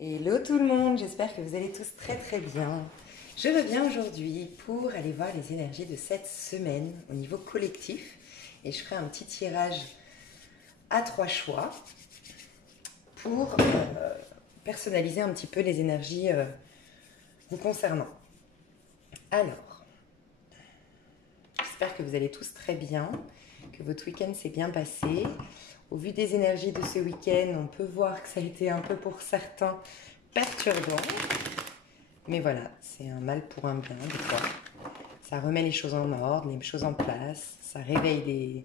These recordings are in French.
Hello tout le monde, j'espère que vous allez tous très très bien. Je reviens aujourd'hui pour aller voir les énergies de cette semaine au niveau collectif et je ferai un petit tirage à 3 choix pour personnaliser un petit peu les énergies vous concernant. Alors, j'espère que vous allez tous très bien, que votre week-end s'est bien passé. Au vu des énergies de ce week-end, on peut voir que ça a été un peu pour certains perturbant. Mais voilà, c'est un mal pour un bien, des fois. Ça remet les choses en ordre, les choses en place. Ça révèle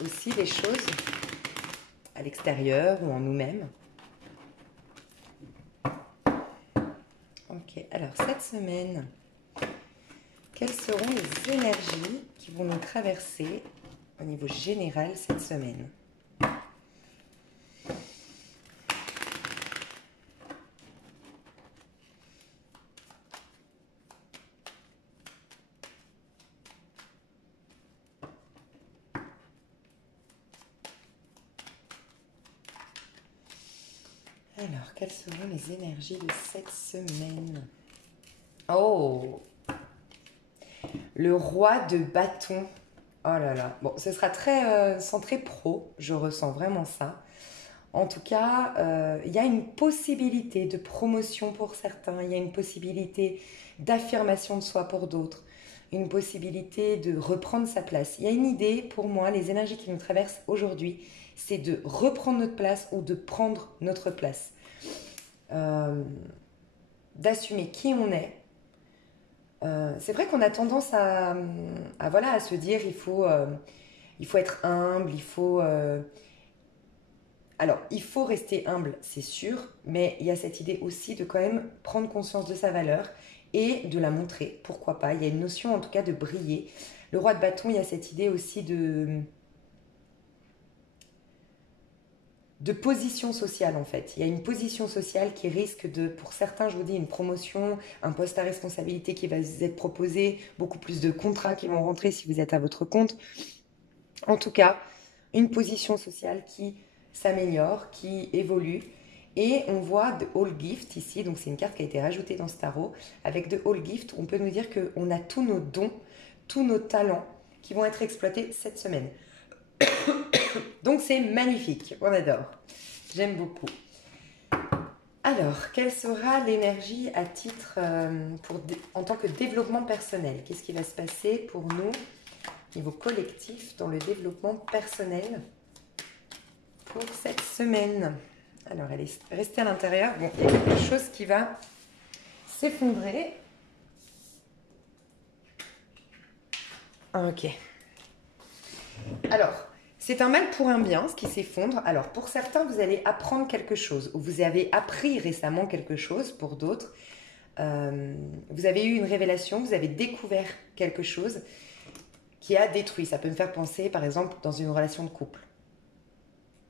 aussi les choses à l'extérieur ou en nous-mêmes. Ok, alors cette semaine, quelles seront les énergies qui vont nous traverser au niveau général cette semaine? Alors, quelles seront les énergies de cette semaine? Oh, le roi de bâton. Oh là là. Bon, ce sera très centré pro, je ressens vraiment ça. En tout cas, il y a une possibilité de promotion pour certains, il y a une possibilité d'affirmation de soi pour d'autres, une possibilité de reprendre sa place. Il y a une idée, pour moi, les énergies qui nous traversent aujourd'hui, c'est de reprendre notre place ou de prendre notre place. D'assumer qui on est. C'est vrai qu'on a tendance voilà, à se dire il faut être humble, alors, il faut rester humble, c'est sûr, mais il y a cette idée aussi de quand même prendre conscience de sa valeur et de la montrer, pourquoi pas. Il y a une notion en tout cas de briller. Le roi de bâton, il y a cette idée aussi de position sociale en fait. Il y a une position sociale qui risque de, pour certains, je vous dis, une promotion, un poste à responsabilité qui va vous être proposé, beaucoup plus de contrats qui vont rentrer si vous êtes à votre compte. En tout cas, une position sociale qui s'améliore, qui évolue. Et on voit The All Gift ici, donc c'est une carte qui a été rajoutée dans ce tarot. Avec The All Gift, on peut nous dire qu'on a tous nos dons, tous nos talents qui vont être exploités cette semaine. Donc c'est magnifique, on adore. J'aime beaucoup. Alors, quelle sera l'énergie à titre en tant que développement personnel? Qu'est-ce qui va se passer pour nous, niveau collectif, dans le développement personnel pour cette semaine? Alors, elle est restée à l'intérieur. Bon, il y a quelque chose qui va s'effondrer. Ok. Alors, c'est un mal pour un bien, ce qui s'effondre. Alors, pour certains, vous allez apprendre quelque chose, ou vous avez appris récemment quelque chose. Pour d'autres, vous avez eu une révélation, vous avez découvert quelque chose qui a détruit. Ça peut me faire penser, par exemple, dans une relation de couple,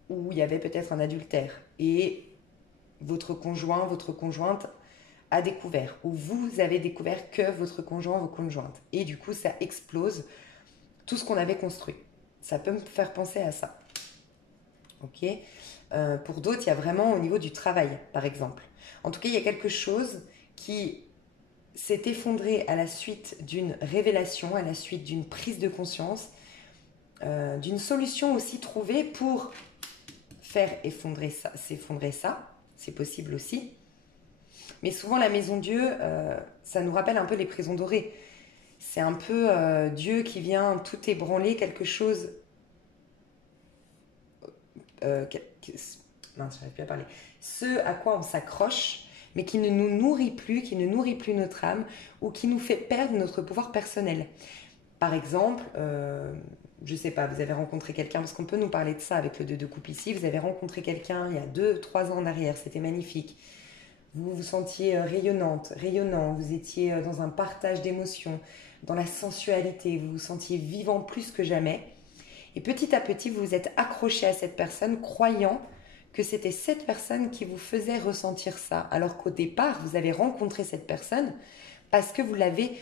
où il y avait peut-être un adultère, et votre conjoint, votre conjointe a découvert, ou vous avez découvert que votre conjoint, vos conjointes. Et du coup, ça explose tout ce qu'on avait construit. Ça peut me faire penser à ça. Ok. Pour d'autres, il y a vraiment au niveau du travail, par exemple. En tout cas, il y a quelque chose qui s'est effondré à la suite d'une révélation, à la suite d'une prise de conscience, d'une solution aussi trouvée pour faire s'effondrer ça. C'est possible aussi. Mais souvent, la maison Dieu, ça nous rappelle un peu les prisons dorées. C'est un peu Dieu qui vient tout ébranler, quelque chose. Mince, j'arrive plus à parler. Ce à quoi on s'accroche, mais qui ne nous nourrit plus, qui ne nourrit plus notre âme, ou qui nous fait perdre notre pouvoir personnel. Par exemple, je ne sais pas, vous avez rencontré quelqu'un, parce qu'on peut nous parler de ça avec le 2 de coupe ici, vous avez rencontré quelqu'un il y a 2-3 ans en arrière, c'était magnifique. Vous vous sentiez rayonnante, rayonnant, vous étiez dans un partage d'émotions, dans la sensualité, vous vous sentiez vivant plus que jamais. Et petit à petit, vous vous êtes accroché à cette personne, croyant que c'était cette personne qui vous faisait ressentir ça. Alors qu'au départ, vous avez rencontré cette personne parce que vous l'avez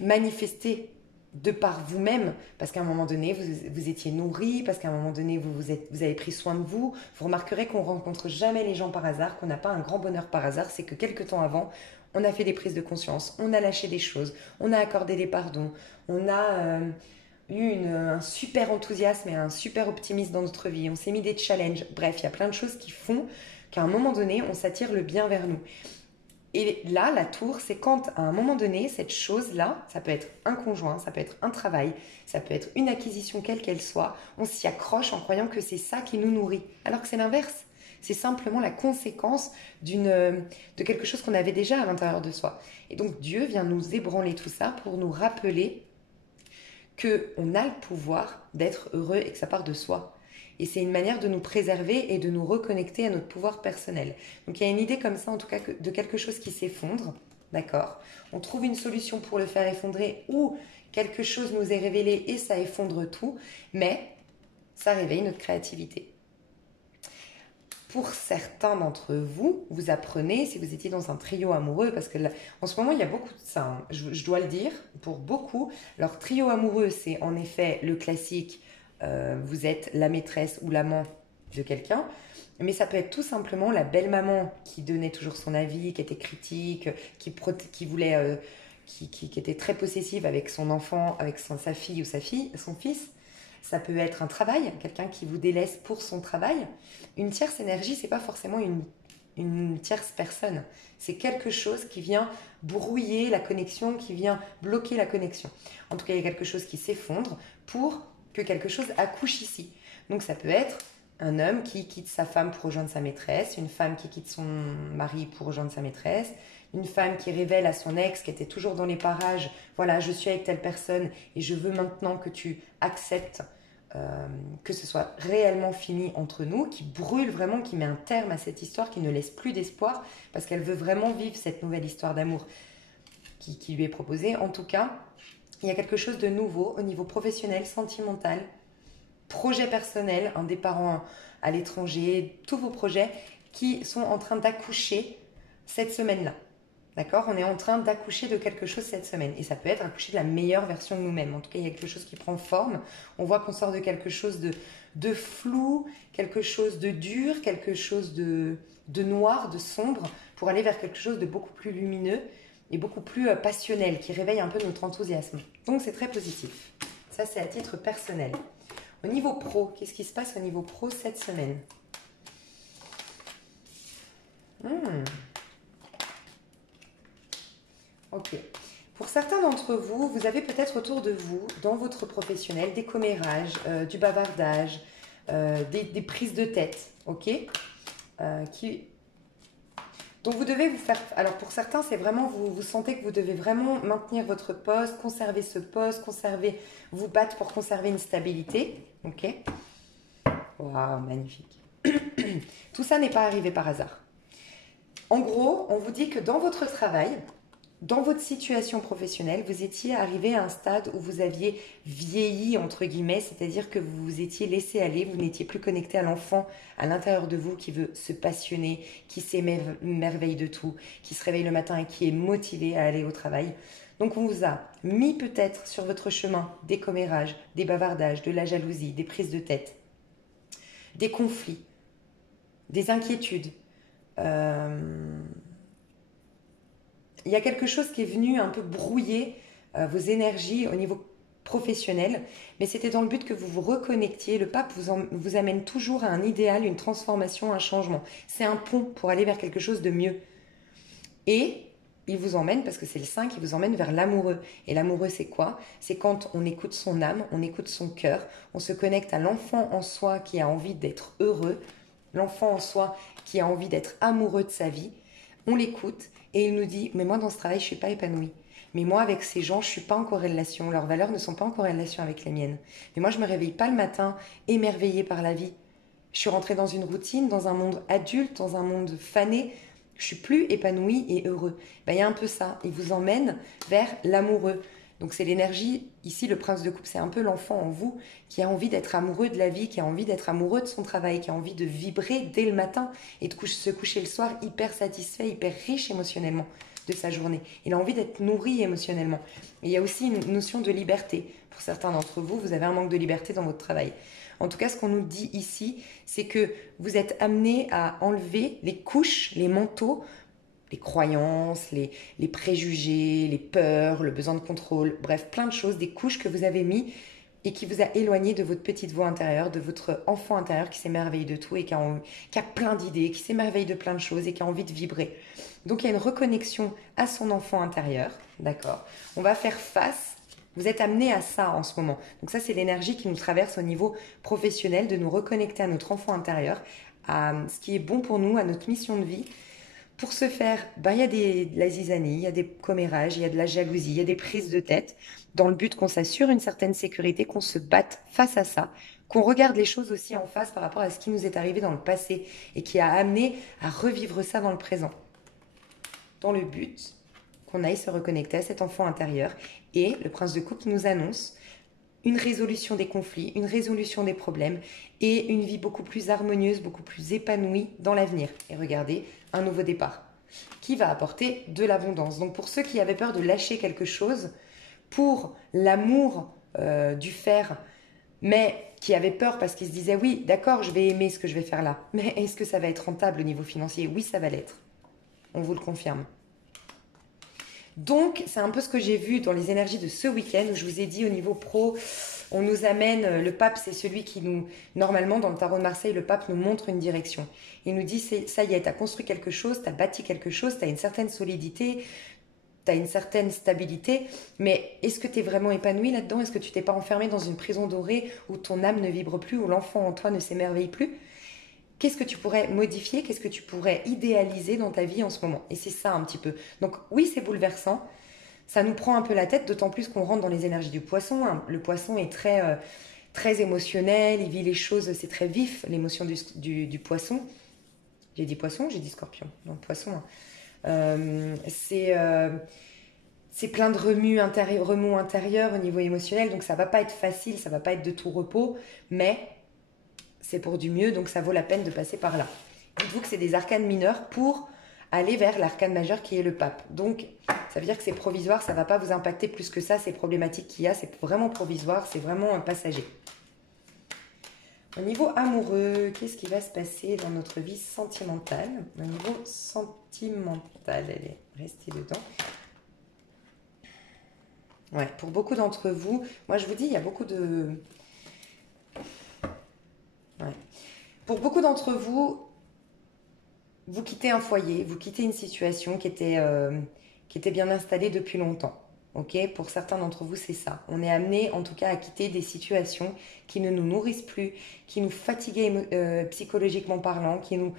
manifestée de par vous-même, parce qu'à un moment donné, vous étiez nourri, parce qu'à un moment donné, vous avez pris soin de vous. Vous remarquerez qu'on rencontre jamais les gens par hasard, qu'on n'a pas un grand bonheur par hasard. C'est que quelques temps avant, on a fait des prises de conscience, on a lâché des choses, on a accordé des pardons, on a eu un super enthousiasme et un super optimisme dans notre vie. On s'est mis des challenges. Bref, il y a plein de choses qui font qu'à un moment donné, on s'attire le bien vers nous. Et là, la tour, c'est quand, à un moment donné, cette chose-là, ça peut être un conjoint, ça peut être un travail, ça peut être une acquisition quelle qu'elle soit, on s'y accroche en croyant que c'est ça qui nous nourrit. Alors que c'est l'inverse. C'est simplement la conséquence de quelque chose qu'on avait déjà à l'intérieur de soi. Et donc, Dieu vient nous ébranler tout ça pour nous rappeler qu'on a le pouvoir d'être heureux et que ça part de soi. Et c'est une manière de nous préserver et de nous reconnecter à notre pouvoir personnel. Donc il y a une idée comme ça, en tout cas, de quelque chose qui s'effondre, d'accord ? On trouve une solution pour le faire effondrer ou quelque chose nous est révélé et ça effondre tout, mais ça réveille notre créativité. Pour certains d'entre vous, vous apprenez, si vous étiez dans un trio amoureux, parce que là, en ce moment, il y a beaucoup de ça, hein, je dois le dire, pour beaucoup. Leur trio amoureux, c'est en effet le classique. Vous êtes la maîtresse ou l'amant de quelqu'un, mais ça peut être tout simplement la belle maman qui donnait toujours son avis, qui était critique, qui voulait, qui était très possessive avec son enfant, avec sa fille ou son fils. Ça peut être un travail, quelqu'un qui vous délaisse pour son travail. Une tierce énergie, c'est pas forcément une tierce personne. C'est quelque chose qui vient brouiller la connexion, qui vient bloquer la connexion. En tout cas, il y a quelque chose qui s'effondre pour que quelque chose accouche ici. Donc ça peut être un homme qui quitte sa femme pour rejoindre sa maîtresse, une femme qui quitte son mari pour rejoindre sa maîtresse, une femme qui révèle à son ex qui était toujours dans les parages, voilà, je suis avec telle personne et je veux maintenant que tu acceptes que ce soit réellement fini entre nous, qui brûle vraiment, qui met un terme à cette histoire, qui ne laisse plus d'espoir, parce qu'elle veut vraiment vivre cette nouvelle histoire d'amour qui lui est proposée. En tout cas, il y a quelque chose de nouveau au niveau professionnel, sentimental, projet personnel, un des parents à l'étranger, tous vos projets qui sont en train d'accoucher cette semaine-là. D'accord ? On est en train d'accoucher de quelque chose cette semaine. Et ça peut être accoucher de la meilleure version de nous-mêmes. En tout cas, il y a quelque chose qui prend forme. On voit qu'on sort de quelque chose de flou, quelque chose de dur, quelque chose de noir, de sombre, pour aller vers quelque chose de beaucoup plus lumineux et beaucoup plus passionnel, qui réveille un peu notre enthousiasme. Donc, c'est très positif. Ça, c'est à titre personnel. Au niveau pro, qu'est-ce qui se passe au niveau pro cette semaine ? Ok. Pour certains d'entre vous, vous avez peut-être autour de vous, dans votre professionnel, des commérages, du bavardage, des prises de tête, ok Donc vous devez vous faire... Alors pour certains, c'est vraiment, vous sentez que vous devez vraiment maintenir votre poste, conserver ce poste, vous battre pour conserver une stabilité, ok ? Waouh, magnifique. Tout ça n'est pas arrivé par hasard. En gros, on vous dit que dans votre travail... Dans votre situation professionnelle, vous étiez arrivé à un stade où vous aviez vieilli, entre guillemets, c'est-à-dire que vous vous étiez laissé aller, vous n'étiez plus connecté à l'enfant à l'intérieur de vous qui veut se passionner, qui s'émerveille de tout, qui se réveille le matin et qui est motivé à aller au travail. Donc on vous a mis peut-être sur votre chemin des commérages, des bavardages, de la jalousie, des prises de tête, des conflits, des inquiétudes, il y a quelque chose qui est venu un peu brouiller vos énergies au niveau professionnel, mais c'était dans le but que vous vous reconnectiez. Le pape vous amène toujours à un idéal, une transformation, un changement. C'est un pont pour aller vers quelque chose de mieux. Et il vous emmène, parce que c'est le 5, il vous emmène vers l'amoureux. Et l'amoureux, c'est quoi ? C'est quand on écoute son âme, on écoute son cœur, on se connecte à l'enfant en soi qui a envie d'être heureux, l'enfant en soi qui a envie d'être amoureux de sa vie. On l'écoute et il nous dit « Mais moi, dans ce travail, je ne suis pas épanouie. Mais moi, avec ces gens, je ne suis pas en corrélation. Leurs valeurs ne sont pas en corrélation avec les miennes. Mais moi, je ne me réveille pas le matin émerveillée par la vie. Je suis rentrée dans une routine, dans un monde adulte, dans un monde fané. Je ne suis plus épanouie et heureux. » Il y a un peu ça. Il vous emmène vers l'amoureux. Donc c'est l'énergie, ici le prince de coupe, c'est un peu l'enfant en vous qui a envie d'être amoureux de la vie, qui a envie d'être amoureux de son travail, qui a envie de vibrer dès le matin et de se coucher le soir hyper satisfait, hyper riche émotionnellement. de sa journée. Il a envie d'être nourri émotionnellement. Et il y a aussi une notion de liberté. Pour certains d'entre vous, vous avez un manque de liberté dans votre travail. En tout cas, ce qu'on nous dit ici, c'est que vous êtes amené à enlever les couches, les manteaux, les croyances, les préjugés, les peurs, le besoin de contrôle, bref, plein de choses, des couches que vous avez mis et qui vous a éloigné de votre petite voix intérieure, de votre enfant intérieur qui s'émerveille de tout et qui a plein d'idées, qui s'émerveille de plein de choses et qui a envie de vibrer. Donc il y a une reconnexion à son enfant intérieur, d'accord? On va faire face, vous êtes amené à ça en ce moment. Donc ça c'est l'énergie qui nous traverse au niveau professionnel, de nous reconnecter à notre enfant intérieur, à ce qui est bon pour nous, à notre mission de vie. Pour ce faire, il y a de la zizanie, il y a des commérages, il y a de la jalousie, il y a des prises de tête, dans le but qu'on s'assure une certaine sécurité, qu'on se batte face à ça, qu'on regarde les choses aussi en face par rapport à ce qui nous est arrivé dans le passé et qui a amené à revivre ça dans le présent. Dans le but qu'on aille se reconnecter à cet enfant intérieur. Et le prince de coupe nous annonce une résolution des conflits, une résolution des problèmes et une vie beaucoup plus harmonieuse, beaucoup plus épanouie dans l'avenir. Et regardez, un nouveau départ qui va apporter de l'abondance. Donc pour ceux qui avaient peur de lâcher quelque chose, pour l'amour du faire, mais qui avaient peur parce qu'ils se disaient oui, d'accord, je vais aimer ce que je vais faire là, mais est-ce que ça va être rentable au niveau financier? Oui, ça va l'être. On vous le confirme. Donc, c'est un peu ce que j'ai vu dans les énergies de ce week-end où je vous ai dit au niveau pro, on nous amène, le pape c'est celui qui nous, normalement dans le tarot de Marseille, le pape nous montre une direction. Il nous dit, ça y est, tu as construit quelque chose, tu as bâti quelque chose, tu as une certaine solidité, tu as une certaine stabilité, mais est-ce que tu es vraiment épanoui là-dedans? Est-ce que tu t'es pas enfermé dans une prison dorée où ton âme ne vibre plus, où l'enfant en toi ne s'émerveille plus? Qu'est-ce que tu pourrais modifier? Qu'est-ce que tu pourrais idéaliser dans ta vie en ce moment? Et c'est ça un petit peu. Donc oui, c'est bouleversant. Ça nous prend un peu la tête, d'autant plus qu'on rentre dans les énergies du poisson, hein. Le poisson est très émotionnel, il vit les choses, c'est très vif, l'émotion du poisson. J'ai dit poisson, j'ai dit scorpion. Non, poisson. Hein. C'est plein de remous intérieurs au niveau émotionnel, donc ça va pas être facile, ça va pas être de tout repos, mais c'est pour du mieux, donc ça vaut la peine de passer par là. Dites-vous que c'est des arcanes mineurs pour aller vers l'arcane majeur qui est le pape. Donc, ça veut dire que c'est provisoire, ça ne va pas vous impacter plus que ça, ces problématiques qu'il y a, c'est vraiment provisoire, c'est vraiment un passager. Au niveau amoureux, qu'est-ce qui va se passer dans notre vie sentimentale? Au niveau sentimental, elle est restée dedans. Ouais, pour beaucoup d'entre vous, moi je vous dis, il y a beaucoup de... Ouais. Pour beaucoup d'entre vous, vous quittez un foyer, vous quittez une situation qui était bien installée depuis longtemps. Okay, pour certains d'entre vous, c'est ça. On est amené, en tout cas, à quitter des situations qui ne nous nourrissent plus, qui nous fatiguaient psychologiquement parlant, qui nous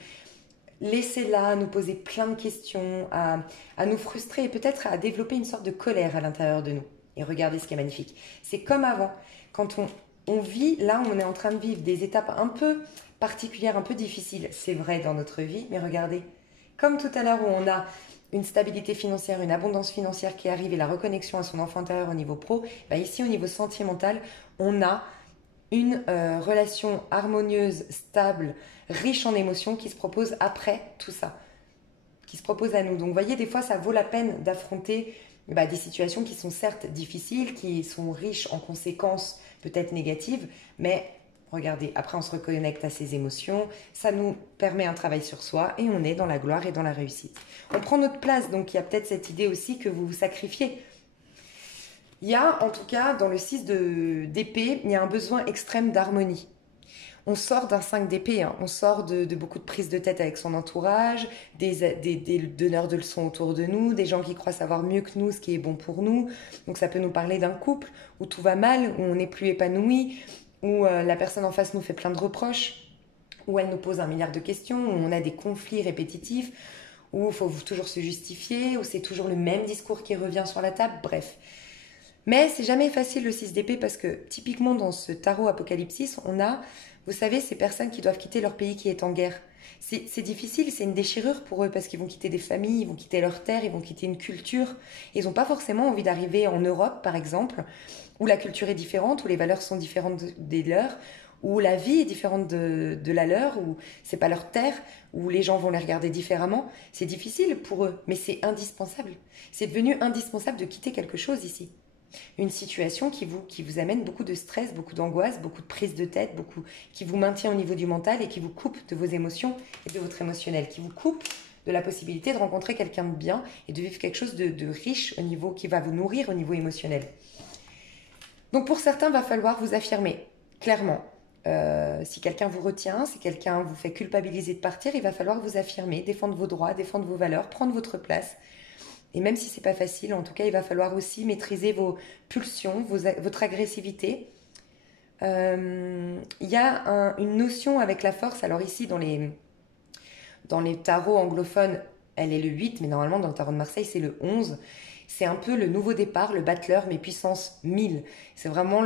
laissaient là, à nous poser plein de questions, à nous frustrer et peut-être à développer une sorte de colère à l'intérieur de nous. Et regardez ce qui est magnifique. C'est comme avant. Quand on vit, là, on est en train de vivre des étapes un peu particulières, un peu difficiles. C'est vrai dans notre vie, mais regardez. Comme tout à l'heure où on a une stabilité financière, une abondance financière qui arrive et la reconnexion à son enfant intérieur au niveau pro, bah ici au niveau sentimental, on a une relation harmonieuse, stable, riche en émotions qui se propose après tout ça, qui se propose à nous. Donc vous voyez, des fois ça vaut la peine d'affronter des situations qui sont certes difficiles, qui sont riches en conséquences peut-être négatives, mais regardez, après on se reconnecte à ses émotions, ça nous permet un travail sur soi et on est dans la gloire et dans la réussite. On prend notre place, donc il y a peut-être cette idée aussi que vous vous sacrifiez. Il y a en tout cas dans le 6 d'épée, il y a un besoin extrême d'harmonie. On sort d'un 5 d'épée, hein. On sort de beaucoup de prises de tête avec son entourage, des donneurs de leçons autour de nous, des gens qui croient savoir mieux que nous ce qui est bon pour nous. Donc ça peut nous parler d'un couple où tout va mal, où on n'est plus épanoui, où la personne en face nous fait plein de reproches, où elle nous pose un milliard de questions, où on a des conflits répétitifs, où il faut toujours se justifier, où c'est toujours le même discours qui revient sur la table, bref. Mais c'est jamais facile le 6 d'épée parce que typiquement dans ce tarot apocalypsis, on a, vous savez, ces personnes qui doivent quitter leur pays qui est en guerre. C'est difficile, c'est une déchirure pour eux parce qu'ils vont quitter des familles, ils vont quitter leur terre, ils vont quitter une culture. Ils n'ont pas forcément envie d'arriver en Europe, par exemple, où la culture est différente, où les valeurs sont différentes des leurs, où la vie est différente de la leur, où c'est pas leur terre, où les gens vont les regarder différemment. C'est difficile pour eux, mais c'est indispensable. C'est devenu indispensable de quitter quelque chose ici. Une situation qui vous amène beaucoup de stress, beaucoup d'angoisse, beaucoup de prise de tête, qui vous maintient au niveau du mental et qui vous coupe de vos émotions et de votre émotionnel, qui vous coupe de la possibilité de rencontrer quelqu'un de bien et de vivre quelque chose de riche au niveau, qui va vous nourrir au niveau émotionnel. Donc pour certains, il va falloir vous affirmer, clairement. Si quelqu'un vous retient, si quelqu'un vous fait culpabiliser de partir, il va falloir vous affirmer, défendre vos droits, défendre vos valeurs, prendre votre place. Et même si c'est pas facile, en tout cas, il va falloir aussi maîtriser vos pulsions, votre agressivité. Il y a une notion avec la force. Alors ici, dans les tarots anglophones, elle est le 8, mais normalement, dans le tarot de Marseille, c'est le 11. C'est un peu le nouveau départ, le battleur, mais puissance 1000. C'est vraiment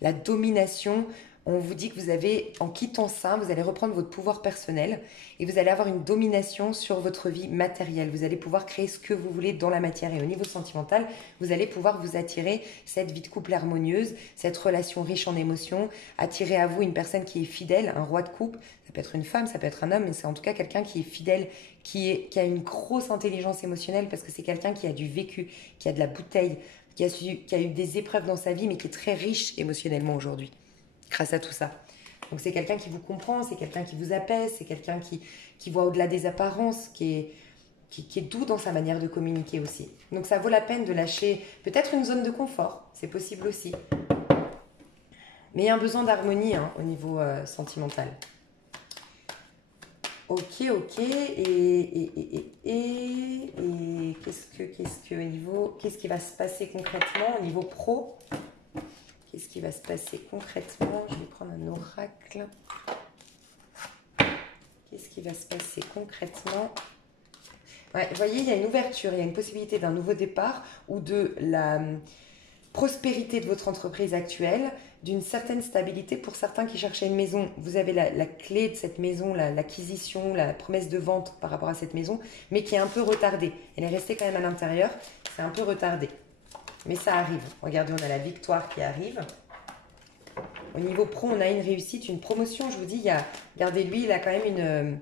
la domination. On vous dit que vous avez, en quittant ça, vous allez reprendre votre pouvoir personnel et vous allez avoir une domination sur votre vie matérielle. Vous allez pouvoir créer ce que vous voulez dans la matière. Et au niveau sentimental, vous allez pouvoir vous attirer cette vie de couple harmonieuse, cette relation riche en émotions, attirer à vous une personne qui est fidèle, un roi de coupe. Ça peut être une femme, ça peut être un homme, mais c'est en tout cas quelqu'un qui est fidèle, qui a une grosse intelligence émotionnelle parce que c'est quelqu'un qui a du vécu, qui a de la bouteille, qui a eu des épreuves dans sa vie, mais qui est très riche émotionnellement aujourd'hui. Grâce à tout ça. Donc c'est quelqu'un qui vous comprend, c'est quelqu'un qui vous apaise, c'est quelqu'un qui voit au-delà des apparences, qui est doux dans sa manière de communiquer aussi. Donc ça vaut la peine de lâcher peut-être une zone de confort, c'est possible aussi. Mais il y a un besoin d'harmonie au niveau sentimental. Ok. Et qu'est-ce qui va se passer concrètement au niveau pro? Qu'est-ce qui va se passer concrètement? Je vais prendre un oracle. Qu'est-ce qui va se passer concrètement? Ouais, vous voyez, il y a une ouverture, il y a une possibilité d'un nouveau départ ou de la prospérité de votre entreprise actuelle, d'une certaine stabilité. Pour certains qui cherchaient une maison, vous avez la clé de cette maison, l'acquisition, la promesse de vente par rapport à cette maison, mais qui est un peu retardée. Elle est restée quand même à l'intérieur, c'est un peu retardé. Mais ça arrive. Regardez, on a la victoire qui arrive. Au niveau pro, on a une réussite, une promotion. Je vous dis, regardez, lui, il a quand même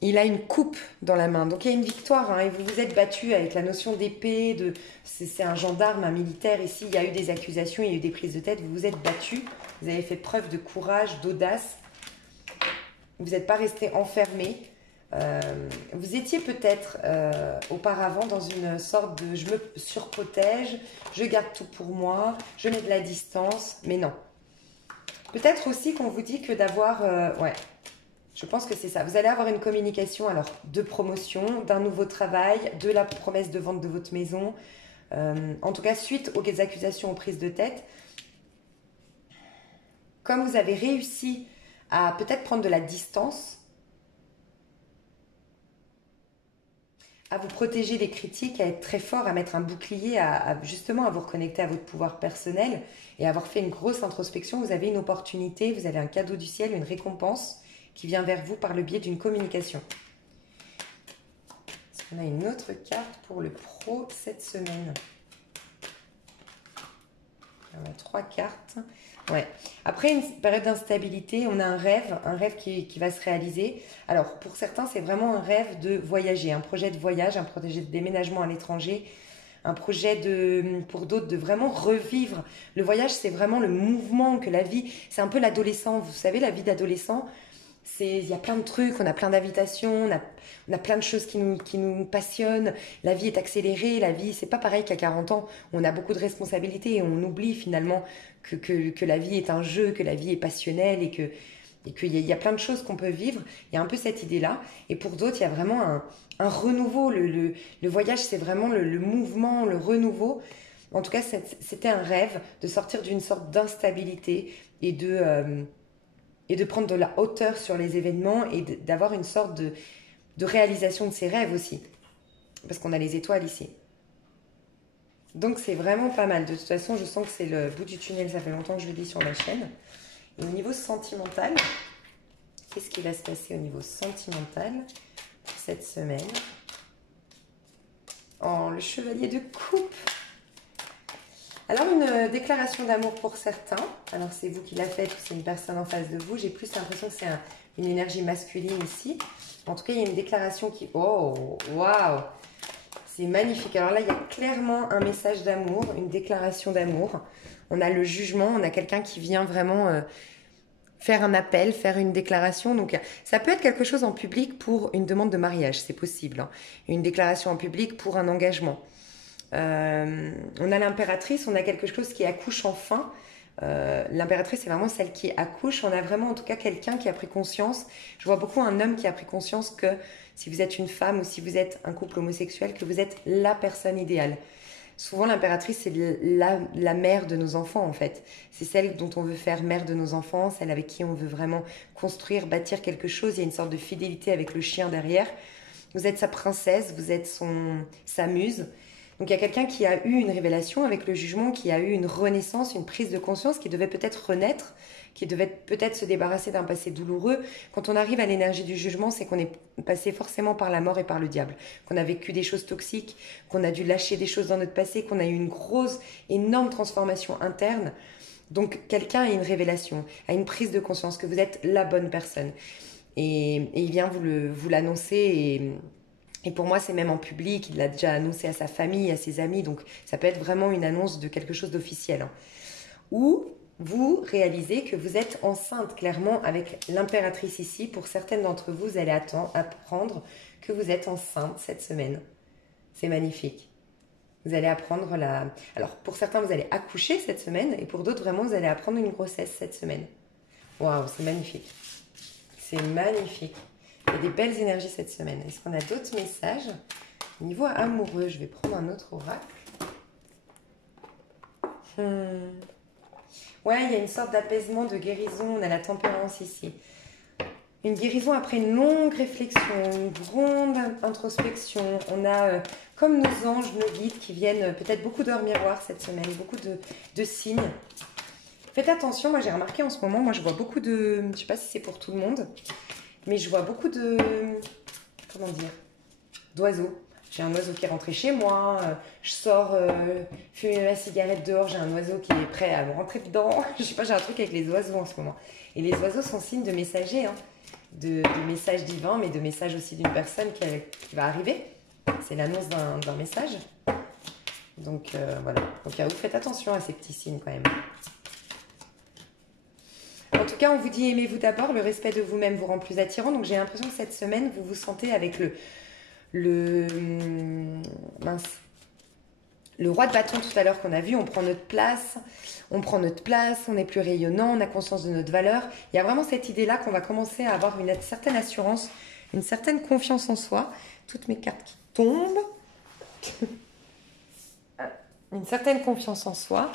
il a une coupe dans la main. Donc, il y a une victoire. Et vous vous êtes battu avec la notion d'épée. C'est un gendarme, un militaire. Ici, il y a eu des accusations, il y a eu des prises de tête. Vous vous êtes battu. Vous avez fait preuve de courage, d'audace. Vous n'êtes pas resté enfermé. Vous étiez peut-être auparavant dans une sorte de je me surprotège, je garde tout pour moi, je mets de la distance, mais non. Peut-être aussi qu'on vous dit que d'avoir... ouais, je pense que c'est ça. Vous allez avoir une communication alors de promotion, d'un nouveau travail, de la promesse de vente de votre maison. En tout cas, suite aux accusations, aux prises de tête, comme vous avez réussi à peut-être prendre de la distance, à vous protéger des critiques, à être très fort, à mettre un bouclier, justement à vous reconnecter à votre pouvoir personnel et à avoir fait une grosse introspection, vous avez une opportunité, vous avez un cadeau du ciel, une récompense qui vient vers vous par le biais d'une communication. Est-ce qu'on a une autre carte pour le pro cette semaine? On a 3 cartes. Ouais. Après une période d'instabilité, on a un rêve qui va se réaliser. Alors, pour certains, c'est vraiment un rêve de voyager, un projet de voyage, un projet de déménagement à l'étranger, un projet pour d'autres de vraiment revivre. Le voyage, c'est vraiment le mouvement que la vie, c'est un peu l'adolescent. Vous savez, la vie d'adolescent, il y a plein de trucs, on a plein d'invitations, on a plein de choses qui nous passionnent. La vie est accélérée, la vie, c'est pas pareil qu'à 40 ans. On a beaucoup de responsabilités et on oublie finalement que la vie est un jeu, que la vie est passionnelle et qu'il y a plein de choses qu'on peut vivre. Il y a un peu cette idée-là. Et pour d'autres, il y a vraiment un renouveau. Le voyage, c'est vraiment le mouvement, le renouveau. En tout cas, c'était un rêve de sortir d'une sorte d'instabilité et de prendre de la hauteur sur les événements et d'avoir une sorte de réalisation de ses rêves aussi. Parce qu'on a les étoiles ici. Donc c'est vraiment pas mal. De toute façon, je sens que c'est le bout du tunnel. Ça fait longtemps que je le dis sur ma chaîne. Et au niveau sentimental, qu'est-ce qui va se passer au niveau sentimental pour cette semaine? Oh, le chevalier de coupe. Alors, une déclaration d'amour pour certains. Alors, c'est vous qui la faites ou c'est une personne en face de vous. J'ai plus l'impression que c'est une énergie masculine ici. En tout cas, il y a une déclaration qui... Oh, waouh! C'est magnifique. Alors là, il y a clairement un message d'amour, une déclaration d'amour. On a le jugement, on a quelqu'un qui vient vraiment faire un appel, faire une déclaration. Donc, ça peut être quelque chose en public pour une demande de mariage, c'est possible, hein. Une déclaration en public pour un engagement. On a l'impératrice, on a quelque chose qui accouche enfin. L'impératrice, c'est vraiment celle qui accouche. On a vraiment, en tout cas, quelqu'un qui a pris conscience. Je vois beaucoup un homme qui a pris conscience que si vous êtes une femme ou si vous êtes un couple homosexuel, que vous êtes la personne idéale. Souvent, l'impératrice, c'est la mère de nos enfants, en fait. C'est celle dont on veut faire mère de nos enfants, celle avec qui on veut vraiment construire, bâtir quelque chose. Il y a une sorte de fidélité avec le chien derrière. Vous êtes sa princesse, vous êtes sa muse. Donc il y a quelqu'un qui a eu une révélation avec le jugement, qui a eu une renaissance, une prise de conscience, qui devait peut-être renaître, qui devait peut-être se débarrasser d'un passé douloureux. Quand on arrive à l'énergie du jugement, c'est qu'on est passé forcément par la mort et par le diable, qu'on a vécu des choses toxiques, qu'on a dû lâcher des choses dans notre passé, qu'on a eu une grosse, énorme transformation interne. Donc quelqu'un a une révélation, a une prise de conscience que vous êtes la bonne personne. Et il vient vous l'annoncer et pour moi, c'est même en public, il l'a déjà annoncé à sa famille, à ses amis, donc ça peut être vraiment une annonce de quelque chose d'officiel, hein. Ou vous réalisez que vous êtes enceinte, clairement, avec l'impératrice ici. Pour certaines d'entre vous, vous allez apprendre que vous êtes enceinte cette semaine. C'est magnifique. Vous allez apprendre Alors, pour certains, vous allez accoucher cette semaine, et pour d'autres, vraiment, vous allez apprendre une grossesse cette semaine. Waouh, c'est magnifique. C'est magnifique. Il y a des belles énergies cette semaine. Est-ce qu'on a d'autres messages? Au niveau amoureux, je vais prendre un autre oracle. Ouais, il y a une sorte d'apaisement, de guérison. On a la tempérance ici. Une guérison après une longue réflexion, une grande introspection. On a comme nos anges, nos guides qui viennent peut-être beaucoup d'heures miroirs cette semaine, beaucoup de signes. Faites attention, moi j'ai remarqué en ce moment, moi je vois beaucoup de... Je ne sais pas si c'est pour tout le monde, mais je vois beaucoup de... Comment dire? D'oiseaux. J'ai un oiseau qui est rentré chez moi, je sors fumer ma cigarette dehors, j'ai un oiseau qui est prêt à me rentrer dedans. Je sais pas, j'ai un truc avec les oiseaux en ce moment. Et les oiseaux sont signes de messagers, hein, de messages divins, mais de messages aussi d'une personne qui va arriver. C'est l'annonce d'un message. Donc voilà. Donc vous faites attention à ces petits signes quand même. En tout cas, on vous dit aimez-vous d'abord, le respect de vous-même vous rend plus attirant. Donc j'ai l'impression que cette semaine, vous vous sentez avec le roi de bâton tout à l'heure qu'on a vu, on prend notre place, on est plus rayonnant, on a conscience de notre valeur. Il y a vraiment cette idée-là qu'on va commencer à avoir une certaine assurance, une certaine confiance en soi. Toutes mes cartes qui tombent. Une certaine confiance en soi.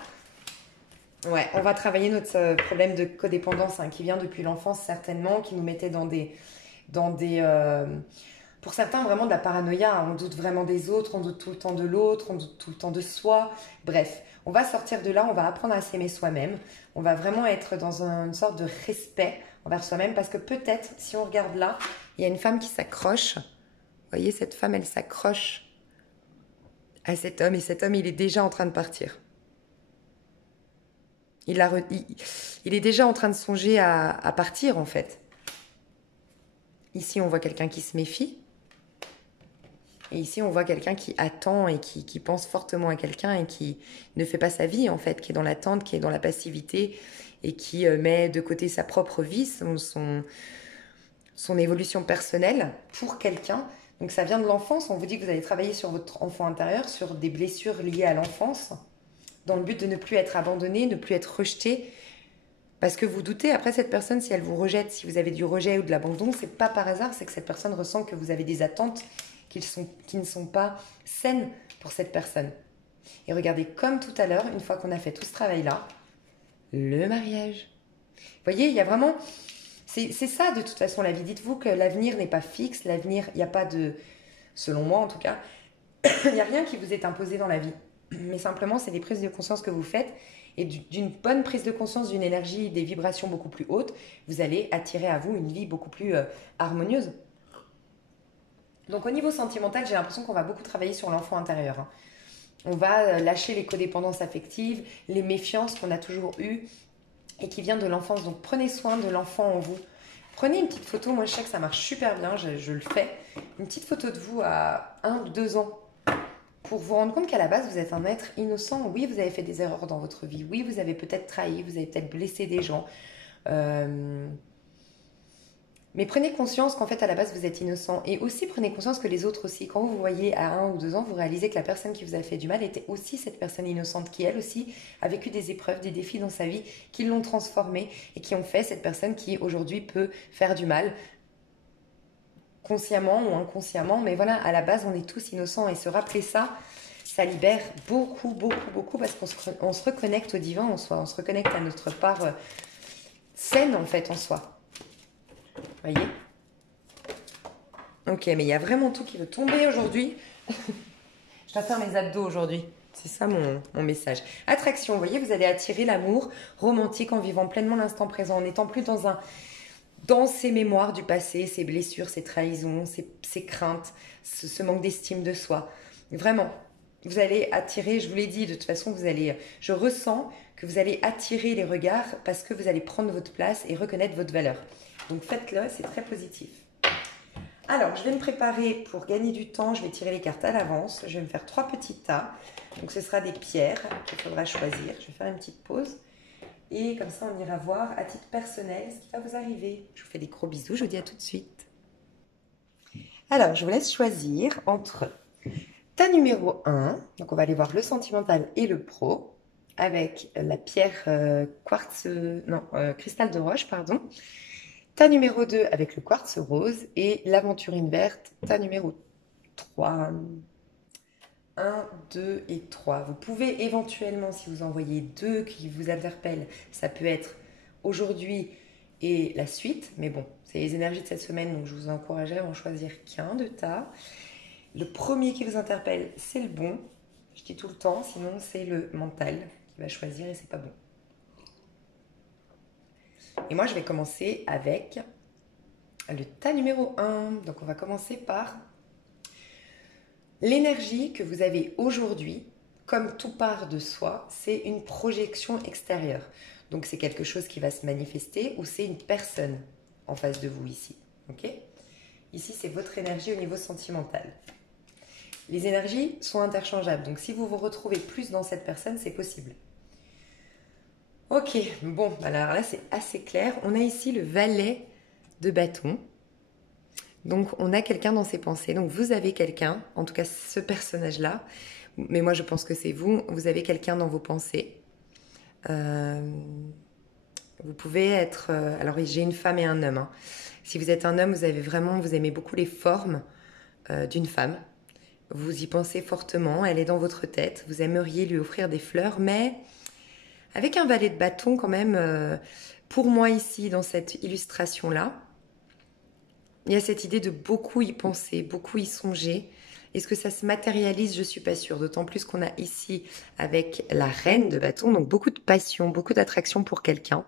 Ouais, on va travailler notre problème de codépendance, hein, qui vient depuis l'enfance certainement, qui nous mettait dans des pour certains, vraiment de la paranoïa. On doute vraiment des autres, on doute tout le temps de l'autre, on doute tout le temps de soi. Bref, on va sortir de là, on va apprendre à s'aimer soi-même. On va vraiment être dans une sorte de respect envers soi-même parce que peut-être, si on regarde là, il y a une femme qui s'accroche. Vous voyez, cette femme, elle s'accroche à cet homme et cet homme, il est déjà en train de partir. Il est déjà en train de songer à partir, en fait. Ici, on voit quelqu'un qui se méfie. Et ici, on voit quelqu'un qui attend et qui pense fortement à quelqu'un et qui ne fait pas sa vie, en fait, qui est dans l'attente, qui est dans la passivité et qui met de côté sa propre vie, son évolution personnelle pour quelqu'un. Donc, ça vient de l'enfance. On vous dit que vous allez travailler sur votre enfant intérieur, sur des blessures liées à l'enfance, dans le but de ne plus être abandonné, ne plus être rejeté. Parce que vous doutez, après cette personne, si elle vous rejette, si vous avez du rejet ou de l'abandon, c'est pas par hasard, c'est que cette personne ressent que vous avez des attentes qui ne sont pas saines pour cette personne. Et regardez, comme tout à l'heure, une fois qu'on a fait tout ce travail-là, le mariage. Vous voyez, il y a vraiment... C'est ça, de toute façon, la vie. Dites-vous que l'avenir n'est pas fixe, l'avenir, il n'y a pas de... Selon moi, en tout cas, il n'y a rien qui vous est imposé dans la vie. Mais simplement, c'est des prises de conscience que vous faites. Et d'une bonne prise de conscience, d'une énergie, des vibrations beaucoup plus hautes, vous allez attirer à vous une vie beaucoup plus harmonieuse. Donc au niveau sentimental, j'ai l'impression qu'on va beaucoup travailler sur l'enfant intérieur, hein. On va lâcher les codépendances affectives, les méfiances qu'on a toujours eues et qui viennent de l'enfance. Donc prenez soin de l'enfant en vous. Prenez une petite photo, moi je sais que ça marche super bien, je le fais. Une petite photo de vous à 1 ou 2 ans pour vous rendre compte qu'à la base vous êtes un être innocent. Oui, vous avez fait des erreurs dans votre vie. Oui, vous avez peut-être trahi, vous avez peut-être blessé des gens. Mais prenez conscience qu'en fait, à la base, vous êtes innocent. Et aussi, prenez conscience que les autres aussi, quand vous voyez à 1 ou 2 ans, vous réalisez que la personne qui vous a fait du mal était aussi cette personne innocente qui, elle aussi, a vécu des épreuves, des défis dans sa vie, qui l'ont transformée et qui ont fait cette personne qui, aujourd'hui, peut faire du mal, consciemment ou inconsciemment. Mais voilà, à la base, on est tous innocents. Et se rappeler ça, ça libère beaucoup, beaucoup, beaucoup parce qu'on se reconnecte au divin en soi. On se reconnecte à notre part saine, en fait, en soi. Voyez? Ok, mais il y a vraiment tout qui veut tomber aujourd'hui. Je dois faire mes abdos aujourd'hui. C'est ça mon message. Attraction, vous voyez, vous allez attirer l'amour romantique en vivant pleinement l'instant présent, en n'étant plus dans ces mémoires du passé, ces blessures, ces trahisons, ces craintes, ce manque d'estime de soi. Vraiment, vous allez attirer, je vous l'ai dit, de toute façon, je ressens que vous allez attirer les regards parce que vous allez prendre votre place et reconnaître votre valeur. Donc faites-le, c'est très positif. Alors, je vais me préparer pour gagner du temps. Je vais tirer les cartes à l'avance. Je vais me faire 3 petits tas. Donc ce sera des pierres qu'il faudra choisir. Je vais faire une petite pause. Et comme ça, on ira voir à titre personnel ce qui va vous arriver. Je vous fais des gros bisous. Je vous dis à tout de suite. Alors, je vous laisse choisir entre tas numéro 1. Donc on va aller voir le sentimental et le pro. Avec la pierre cristal de roche, pardon. Tas numéro 2 avec le quartz rose et l'aventurine verte, tas numéro 3. 1, 2 et 3. Vous pouvez éventuellement, si vous envoyez 2 qui vous interpellent, ça peut être aujourd'hui et la suite. Mais bon, c'est les énergies de cette semaine, donc je vous encouragerais à en choisir qu'un de tas. Le premier qui vous interpelle, c'est le bon. Je dis tout le temps, sinon c'est le mental qui va choisir et c'est pas bon. Et moi, je vais commencer avec le tas numéro 1. Donc, on va commencer par l'énergie que vous avez aujourd'hui. Comme tout part de soi, c'est une projection extérieure. Donc, c'est quelque chose qui va se manifester ou c'est une personne en face de vous ici. Ok ? Ici, c'est votre énergie au niveau sentimental. Les énergies sont interchangeables. Donc, si vous vous retrouvez plus dans cette personne, c'est possible. Ok, bon, alors là c'est assez clair. On a ici le valet de bâton. Donc on a quelqu'un dans ses pensées. Donc vous avez quelqu'un, en tout cas ce personnage-là, mais moi je pense que c'est vous. Vous avez quelqu'un dans vos pensées. Vous pouvez être... alors j'ai une femme et un homme. Hein. Si vous êtes un homme, vous aimez beaucoup les formes d'une femme. Vous y pensez fortement, elle est dans votre tête. Vous aimeriez lui offrir des fleurs, mais... Avec un valet de bâton quand même, pour moi ici, dans cette illustration-là, il y a cette idée de beaucoup y penser, beaucoup y songer. Est-ce que ça se matérialise? Je ne suis pas sûre. D'autant plus qu'on a ici avec la reine de bâton, donc beaucoup de passion, beaucoup d'attraction pour quelqu'un.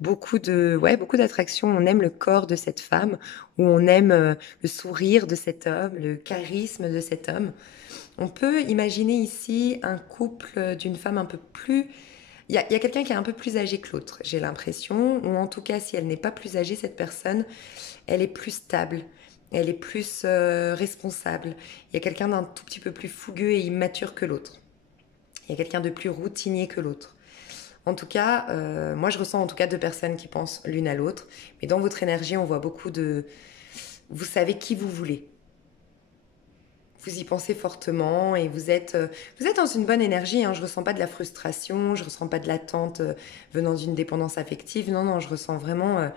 Beaucoup d'attraction. On aime le corps de cette femme, ou on aime le sourire de cet homme, le charisme de cet homme. On peut imaginer ici un couple d'une femme un peu plus... Il y a quelqu'un qui est un peu plus âgé que l'autre, j'ai l'impression, ou en tout cas, si elle n'est pas plus âgée, cette personne, elle est plus stable, elle est plus responsable. Il y a quelqu'un d'un tout petit peu plus fougueux et immature que l'autre. Il y a quelqu'un de plus routinier que l'autre. En tout cas, moi je ressens en tout cas 2 personnes qui pensent l'une à l'autre, mais dans votre énergie, on voit beaucoup de... Vous savez qui vous voulez. Vous y pensez fortement et vous êtes dans une bonne énergie. Hein. Je ne ressens pas de la frustration, je ne ressens pas de l'attente venant d'une dépendance affective. Non, je ressens vraiment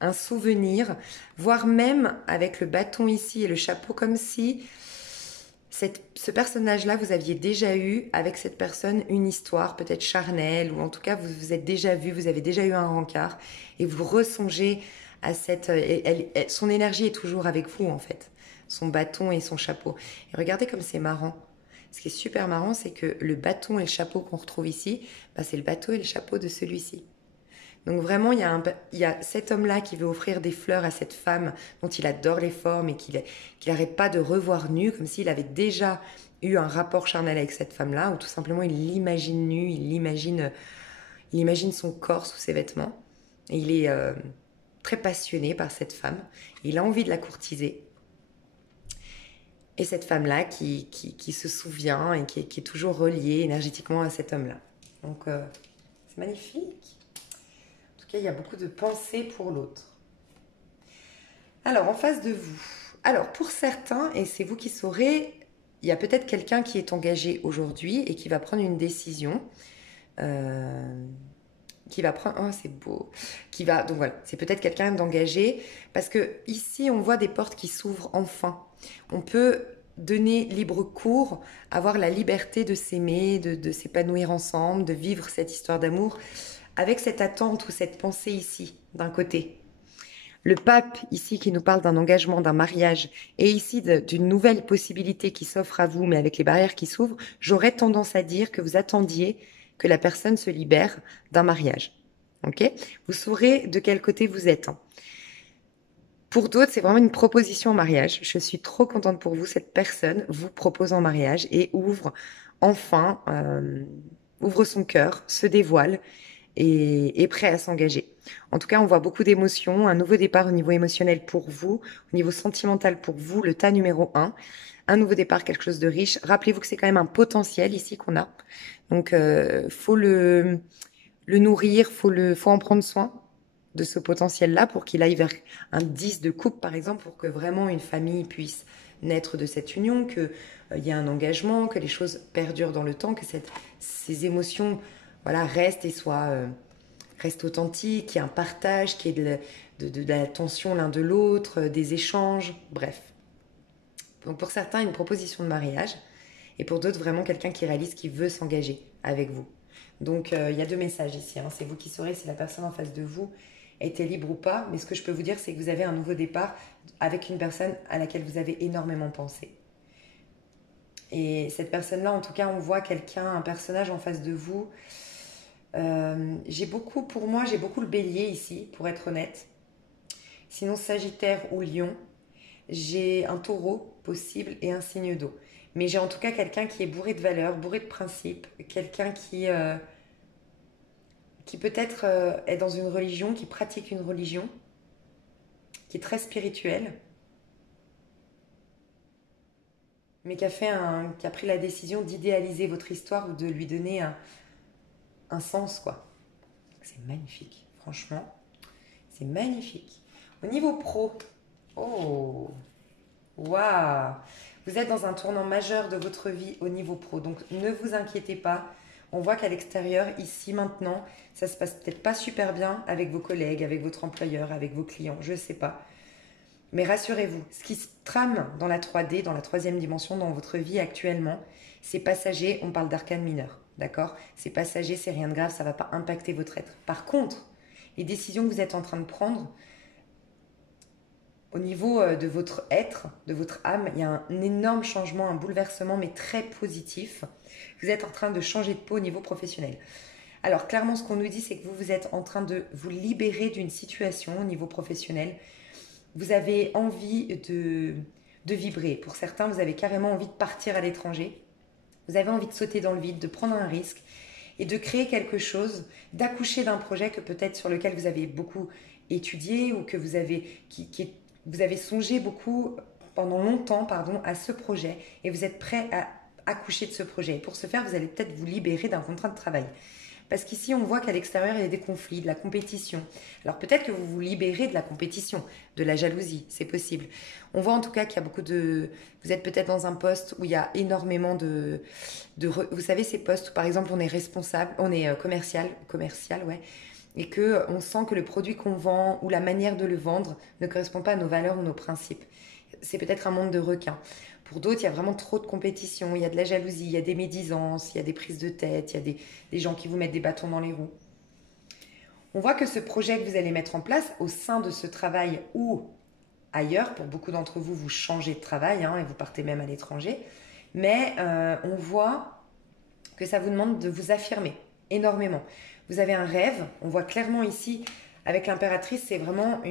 un souvenir, voire même avec le bâton ici et le chapeau, comme si ce personnage-là, vous aviez déjà eu avec cette personne une histoire peut-être charnelle, ou en tout cas vous vous êtes déjà vu, vous avez déjà eu un rencard et vous ressongez à cette... son énergie est toujours avec vous en fait. Son bâton et son chapeau. Et regardez comme c'est marrant. Ce qui est super marrant, c'est que le bâton et le chapeau qu'on retrouve ici, c'est le bateau et le chapeau de celui-ci. Donc vraiment, il y a cet homme-là qui veut offrir des fleurs à cette femme dont il adore les formes et qu'il n'arrête pas de revoir nue, comme s'il avait déjà eu un rapport charnel avec cette femme-là, ou tout simplement il l'imagine nue, il imagine son corps sous ses vêtements. Et il est très passionné par cette femme. Il a envie de la courtiser. Et cette femme-là qui se souvient et qui est toujours reliée énergétiquement à cet homme-là. Donc, c'est magnifique. En tout cas, il y a beaucoup de pensées pour l'autre. Alors, en face de vous. Alors, pour certains, et c'est vous qui saurez, il y a peut-être quelqu'un qui est engagé aujourd'hui et qui va prendre une décision. Qui va prendre... Oh, c'est beau. Donc voilà, c'est peut-être quelqu'un d'engagé. Parce que ici, on voit des portes qui s'ouvrent enfin. On peut donner libre cours, avoir la liberté de s'aimer, de s'épanouir ensemble, de vivre cette histoire d'amour avec cette attente ou cette pensée ici, d'un côté. Le pape, ici, qui nous parle d'un engagement, d'un mariage, et ici d'une nouvelle possibilité qui s'offre à vous, mais avec les barrières qui s'ouvrent, j'aurais tendance à dire que vous attendiez que la personne se libère d'un mariage. Ok ? Vous saurez de quel côté vous êtes. Pour d'autres, c'est vraiment une proposition en mariage. Je suis trop contente pour vous. Cette personne vous propose en mariage et ouvre son cœur, se dévoile et est prêt à s'engager. En tout cas, on voit beaucoup d'émotions, un nouveau départ au niveau émotionnel pour vous, au niveau sentimental pour vous, le tas numéro 1. Un nouveau départ, quelque chose de riche. Rappelez-vous que c'est quand même un potentiel ici qu'on a. Donc, faut le nourrir, faut en prendre soin de ce potentiel-là pour qu'il aille vers un 10 de couple, par exemple, pour que vraiment une famille puisse naître de cette union, qu'il y ait un engagement, que les choses perdurent dans le temps, que ces émotions restent restent authentiques, qu'il y ait un partage, qu'il y ait de l'attention l'un de l'autre, des échanges, bref. Donc pour certains, une proposition de mariage, et pour d'autres, vraiment quelqu'un qui réalise qu'il veut s'engager avec vous. Donc il y a 2 messages ici, c'est vous qui saurez si la personne en face de vous était libre ou pas, mais ce que je peux vous dire, c'est que vous avez un nouveau départ avec une personne à laquelle vous avez énormément pensé. Et cette personne-là, en tout cas, on voit un personnage en face de vous. J'ai beaucoup le bélier ici, pour être honnête. Sinon, Sagittaire ou Lion. J'ai un taureau possible et un signe d'eau. Mais j'ai en tout cas quelqu'un qui est bourré de valeurs, bourré de principes, quelqu'un qui peut-être est dans une religion, qui pratique une religion, qui est très spirituelle, mais qui a pris la décision d'idéaliser votre histoire ou de lui donner un sens, quoi. C'est magnifique, franchement, c'est magnifique. Au niveau pro, oh, waouh, vous êtes dans un tournant majeur de votre vie au niveau pro, donc ne vous inquiétez pas. On voit qu'à l'extérieur, ici, maintenant, ça se passe peut-être pas super bien avec vos collègues, avec votre employeur, avec vos clients, je sais pas. Mais rassurez-vous, ce qui se trame dans la 3D, dans la 3e dimension, dans votre vie actuellement, c'est passager, on parle d'arcane mineur, d'accord ? C'est passager, c'est rien de grave, ça ne va pas impacter votre être. Par contre, les décisions que vous êtes en train de prendre, au niveau de votre être, de votre âme, il y a un énorme changement, un bouleversement, mais très positif. Vous êtes en train de changer de peau au niveau professionnel. Alors clairement, ce qu'on nous dit, c'est que vous êtes en train de vous libérer d'une situation au niveau professionnel. Vous avez envie de vibrer. Pour certains, vous avez carrément envie de partir à l'étranger. Vous avez envie de sauter dans le vide, de prendre un risque et de créer quelque chose, d'accoucher d'un projet que peut-être sur lequel vous avez beaucoup étudié ou que vous avez songé beaucoup pendant longtemps à ce projet et vous êtes prêt à accoucher de ce projet. Et pour ce faire, vous allez peut-être vous libérer d'un contrat de travail. Parce qu'ici, on voit qu'à l'extérieur, il y a des conflits, de la compétition. Alors peut-être que vous vous libérez de la compétition, de la jalousie, c'est possible. On voit en tout cas qu'il y a vous êtes peut-être dans un poste où il y a énormément vous savez, ces postes où par exemple on est responsable, on est commercial, ouais, et qu'on sent que le produit qu'on vend ou la manière de le vendre ne correspond pas à nos valeurs ou nos principes. C'est peut-être un monde de requins. Pour d'autres, il y a vraiment trop de compétition, il y a de la jalousie, il y a des médisances, il y a des prises de tête, il y a des gens qui vous mettent des bâtons dans les roues. On voit que ce projet que vous allez mettre en place au sein de ce travail ou ailleurs, pour beaucoup d'entre vous, vous changez de travail et vous partez même à l'étranger, mais on voit que ça vous demande de vous affirmer énormément. Vous avez un rêve, on voit clairement ici, avec l'impératrice, c'est vraiment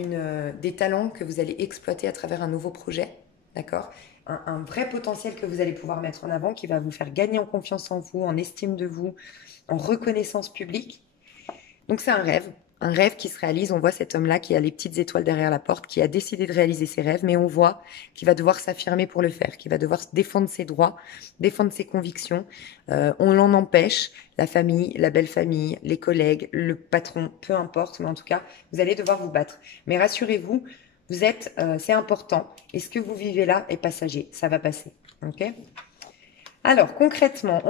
des talents que vous allez exploiter à travers un nouveau projet. d'accord? Un vrai potentiel que vous allez pouvoir mettre en avant, qui va vous faire gagner en confiance en vous, en estime de vous, en reconnaissance publique. Donc c'est un rêve qui se réalise. On voit cet homme-là qui a les petites étoiles derrière la porte, qui a décidé de réaliser ses rêves, mais on voit qu'il va devoir s'affirmer pour le faire, qu'il va devoir défendre ses droits, défendre ses convictions. On l'en empêche, la famille, la belle famille, les collègues, le patron, peu importe, mais en tout cas, vous allez devoir vous battre. Mais rassurez-vous, c'est important, et ce que vous vivez là est passager, ça va passer, ok? Alors concrètement,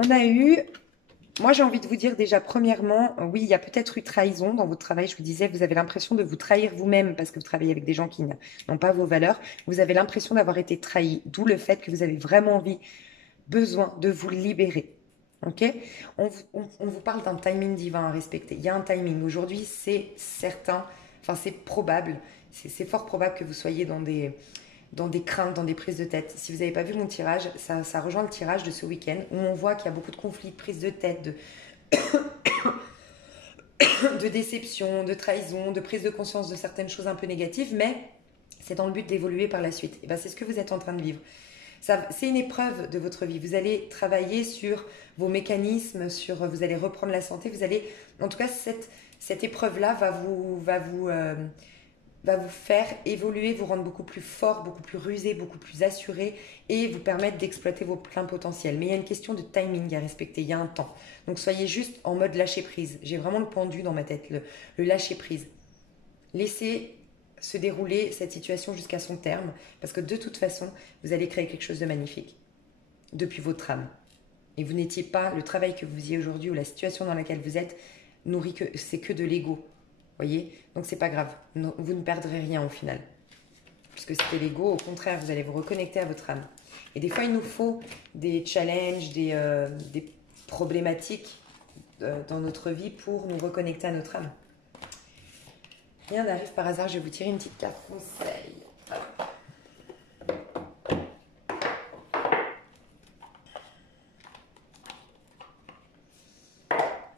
moi, j'ai envie de vous dire déjà, premièrement, oui, il y a peut-être eu trahison dans votre travail. Je vous disais, vous avez l'impression de vous trahir vous-même parce que vous travaillez avec des gens qui n'ont pas vos valeurs. Vous avez l'impression d'avoir été trahi, d'où le fait que vous avez vraiment besoin de vous libérer. Ok? On vous parle d'un timing divin à respecter. Il y a un timing. Aujourd'hui, c'est certain, enfin, c'est probable, c'est fort probable que vous soyez dans des craintes, dans des prises de tête. Si vous n'avez pas vu mon tirage, ça rejoint le tirage de ce week-end où on voit qu'il y a beaucoup de conflits, de prises de tête, de déception, de trahison, de prise de conscience de certaines choses un peu négatives, mais c'est dans le but d'évoluer par la suite. Et ben, c'est ce que vous êtes en train de vivre. C'est une épreuve de votre vie. Vous allez travailler sur vos mécanismes, vous allez reprendre la santé. En tout cas, cette épreuve-là va vous faire évoluer, vous rendre beaucoup plus fort, beaucoup plus rusé, beaucoup plus assuré et vous permettre d'exploiter vos pleins potentiels. Mais il y a une question de timing à respecter, il y a un temps. Donc soyez juste en mode lâcher prise. J'ai vraiment le pendu dans ma tête, le lâcher prise. Laissez se dérouler cette situation jusqu'à son terme parce que de toute façon, vous allez créer quelque chose de magnifique depuis votre âme. Et vous n'étiez pas, le travail que vous faisiez aujourd'hui ou la situation dans laquelle vous êtes, c'est que de l'ego. Voyez? Donc c'est pas grave, vous ne perdrez rien au final. Puisque c'était l'ego, au contraire, vous allez vous reconnecter à votre âme. Et des fois, il nous faut des challenges, des problématiques dans notre vie pour nous reconnecter à notre âme. Rien n'arrive par hasard, je vais vous tirer une petite carte conseil.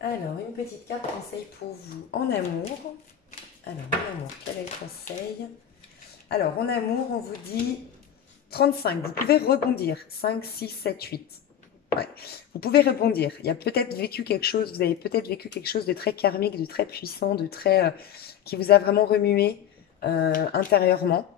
Alors, une petite carte conseil pour vous en amour. Alors, en amour, quel est le conseil? Alors, en amour, on vous dit 35. Vous pouvez rebondir. 5, 6, 7, 8. Ouais. Vous pouvez rebondir. Il y a peut-être vécu quelque chose, vous avez peut-être vécu quelque chose de très karmique, de très puissant, qui vous a vraiment remué intérieurement.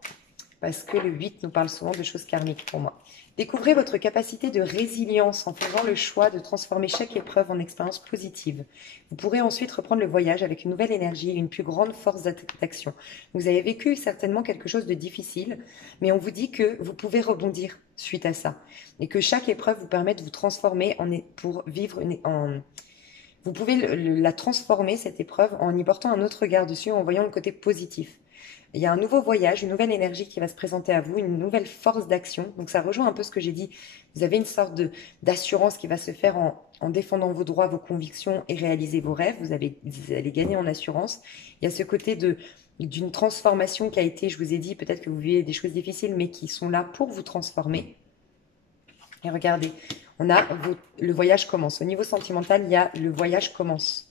Parce que le 8 nous parle souvent de choses karmiques pour moi. Découvrez votre capacité de résilience en faisant le choix de transformer chaque épreuve en expérience positive. Vous pourrez ensuite reprendre le voyage avec une nouvelle énergie et une plus grande force d'action. Vous avez vécu certainement quelque chose de difficile, mais on vous dit que vous pouvez rebondir suite à ça. Et que chaque épreuve vous permet de vous transformer pour vivre Vous pouvez la transformer, cette épreuve, en y portant un autre regard dessus, en voyant le côté positif. Il y a un nouveau voyage, une nouvelle énergie qui va se présenter à vous, une nouvelle force d'action. Donc ça rejoint un peu ce que j'ai dit. Vous avez une sorte d'assurance qui va se faire en défendant vos droits, vos convictions et réaliser vos rêves. Vous allez gagner en assurance. Il y a ce côté d'une transformation qui a été, je vous ai dit, peut-être que vous vivez des choses difficiles, mais qui sont là pour vous transformer. Et regardez, le voyage commence. Au niveau sentimental, il y a le voyage commence.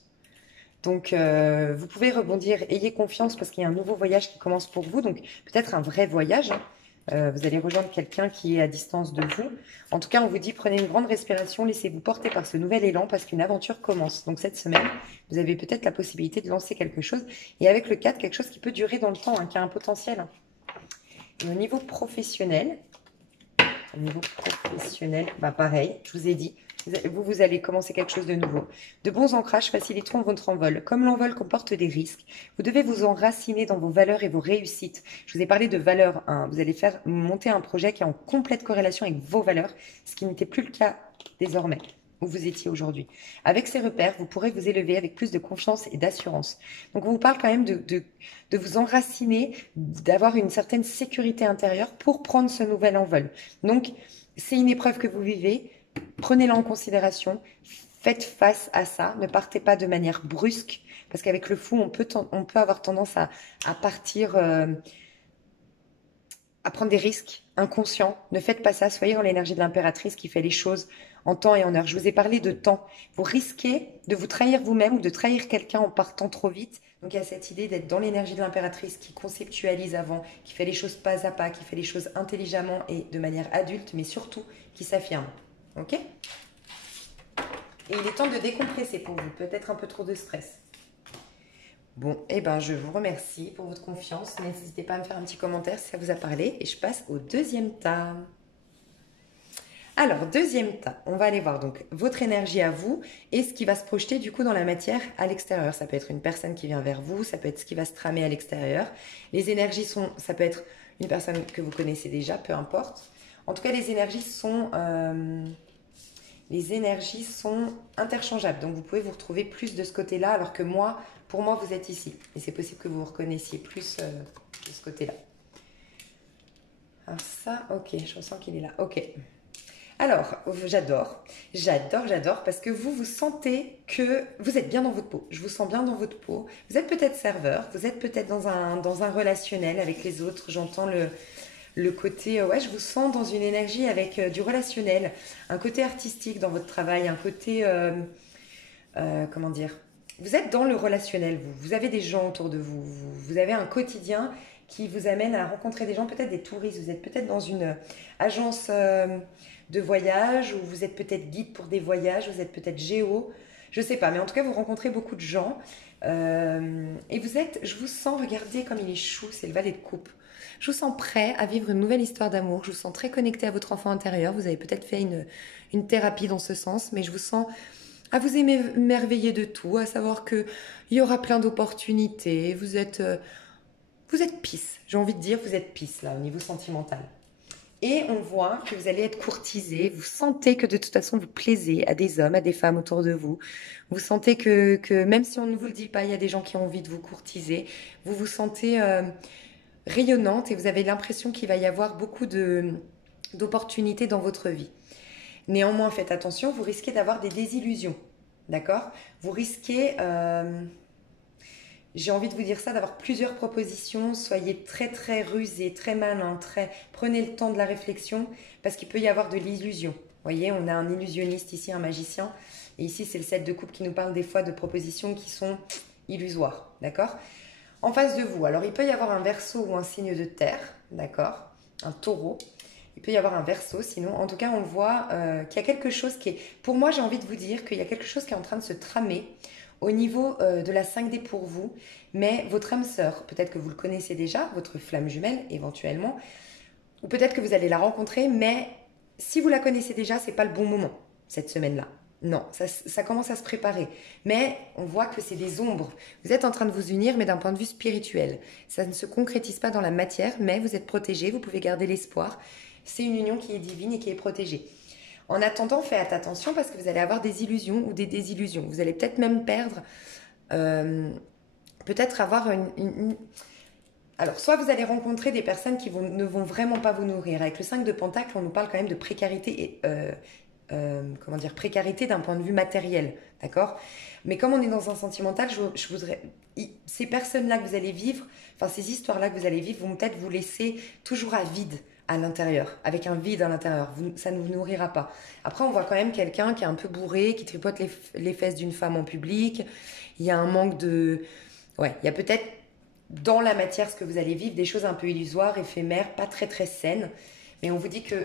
Donc, vous pouvez rebondir, ayez confiance parce qu'il y a un nouveau voyage qui commence pour vous. Donc, peut-être un vrai voyage. Vous allez rejoindre quelqu'un qui est à distance de vous. En tout cas, on vous dit, prenez une grande respiration, laissez-vous porter par ce nouvel élan parce qu'une aventure commence. Donc, cette semaine, vous avez peut-être la possibilité de lancer quelque chose. Et avec le 4, quelque chose qui peut durer dans le temps, qui a un potentiel. Et au niveau professionnel, pareil, je vous ai dit, vous allez commencer quelque chose de nouveau. De bons ancrages faciliteront votre envol. Comme l'envol comporte des risques, vous devez vous enraciner dans vos valeurs et vos réussites. Je vous ai parlé de valeurs 1. Vous allez faire monter un projet qui est en complète corrélation avec vos valeurs, ce qui n'était plus le cas désormais, où vous étiez aujourd'hui. Avec ces repères, vous pourrez vous élever avec plus de confiance et d'assurance. Donc, on vous parle quand même de vous enraciner, d'avoir une certaine sécurité intérieure pour prendre ce nouvel envol. Donc, c'est une épreuve que vous vivez. Prenez-la en considération, faites face à ça, ne partez pas de manière brusque, parce qu'avec le fou, on peut avoir tendance à partir, à prendre des risques inconscients. Ne faites pas ça, soyez dans l'énergie de l'impératrice qui fait les choses en temps et en heure. Je vous ai parlé de temps. Vous risquez de vous trahir vous-même ou de trahir quelqu'un en partant trop vite Donc il y a cette idée d'être dans l'énergie de l'impératrice qui conceptualise avant, qui fait les choses pas à pas, qui fait les choses intelligemment et de manière adulte, mais surtout qui s'affirme. Ok? Et il est temps de décompresser pour vous, peut-être un peu trop de stress. Bon, eh ben je vous remercie pour votre confiance. N'hésitez pas à me faire un petit commentaire si ça vous a parlé. Et je passe au deuxième tas. Alors, deuxième tas, on va aller voir donc votre énergie à vous et ce qui va se projeter du coup dans la matière à l'extérieur. Ça peut être une personne qui vient vers vous, ça peut être ce qui va se tramer à l'extérieur. Les énergies sont, ça peut être une personne que vous connaissez déjà, peu importe. En tout cas, les énergies sont interchangeables. Donc, vous pouvez vous retrouver plus de ce côté-là, alors que moi, pour moi, vous êtes ici. Et c'est possible que vous vous reconnaissiez plus de ce côté-là. Alors ça, ok, je ressens qu'il est là. Ok. Alors, j'adore, parce que vous sentez que vous êtes bien dans votre peau. Je vous sens bien dans votre peau. Vous êtes peut-être serveur, vous êtes peut-être dans un relationnel avec les autres. J'entends le côté, ouais, je vous sens dans une énergie avec du relationnel, un côté artistique dans votre travail, un côté, comment dire, vous êtes dans le relationnel, vous avez des gens autour de vous, vous avez un quotidien qui vous amène à rencontrer des gens, peut-être des touristes, vous êtes peut-être dans une agence de voyage, ou vous êtes peut-être guide pour des voyages, vous êtes peut-être géo, je sais pas, mais en tout cas vous rencontrez beaucoup de gens, et vous êtes, je vous sens, regardez comme il est chou, c'est le valet de coupe. Je vous sens prêt à vivre une nouvelle histoire d'amour, je vous sens très connecté à votre enfant intérieur, vous avez peut-être fait une thérapie dans ce sens, mais je vous sens à vous émerveiller de tout, à savoir qu'il y aura plein d'opportunités, vous êtes peace, j'ai envie de dire, vous êtes peace là, au niveau sentimental. Et on voit que vous allez être courtisé, vous sentez que de toute façon vous plaisez à des hommes, à des femmes autour de vous. Vous sentez que même si on ne vous le dit pas, il y a des gens qui ont envie de vous courtiser. Vous vous sentez rayonnante et vous avez l'impression qu'il va y avoir beaucoup d'opportunités dans votre vie. Néanmoins, faites attention, vous risquez d'avoir des désillusions, d'accord? Vous risquez, j'ai envie de vous dire ça, d'avoir plusieurs propositions. Soyez très très rusés, très malins, prenez le temps de la réflexion parce qu'il peut y avoir de l'illusion. Vous voyez, on a un illusionniste ici, un magicien. Et ici, c'est le 7 de coupe qui nous parle des fois de propositions qui sont illusoires, d'accord? En face de vous, alors il peut y avoir un Verseau ou un signe de terre, d'accord? Un taureau. Il peut y avoir un Verseau, sinon, en tout cas, on voit qu'il y a quelque chose qui est... Pour moi, j'ai envie de vous dire qu'il y a quelque chose qui est en train de se tramer au niveau de la 5D pour vous, mais votre âme sœur, peut-être que vous le connaissez déjà, votre flamme jumelle éventuellement, ou peut-être que vous allez la rencontrer, mais si vous la connaissez déjà, c'est pas le bon moment, cette semaine-là. Non, ça commence à se préparer. Mais on voit que c'est des ombres. Vous êtes en train de vous unir, mais d'un point de vue spirituel. Ça ne se concrétise pas dans la matière, mais vous êtes protégés, vous pouvez garder l'espoir. C'est une union qui est divine et qui est protégée. En attendant, faites attention parce que vous allez avoir des illusions ou des désillusions. Vous allez peut-être même perdre, peut-être avoir Alors, soit vous allez rencontrer des personnes qui ne vont vraiment pas vous nourrir. Avec le 5 de Pentacle, on nous parle quand même de précarité et... précarité d'un point de vue matériel, d'accord? Mais comme on est dans un sentimental, je voudrais... Ces personnes-là que vous allez vivre, enfin ces histoires-là que vous allez vivre vont peut-être vous laisser toujours à vide à l'intérieur, avec un vide à l'intérieur. Ça ne vous nourrira pas. Après, on voit quand même quelqu'un qui est un peu bourré, qui tripote les fesses d'une femme en public. Il y a un manque de... Ouais, il y a peut-être dans la matière, ce que vous allez vivre, des choses un peu illusoires, éphémères, pas très très saines. Mais on vous dit que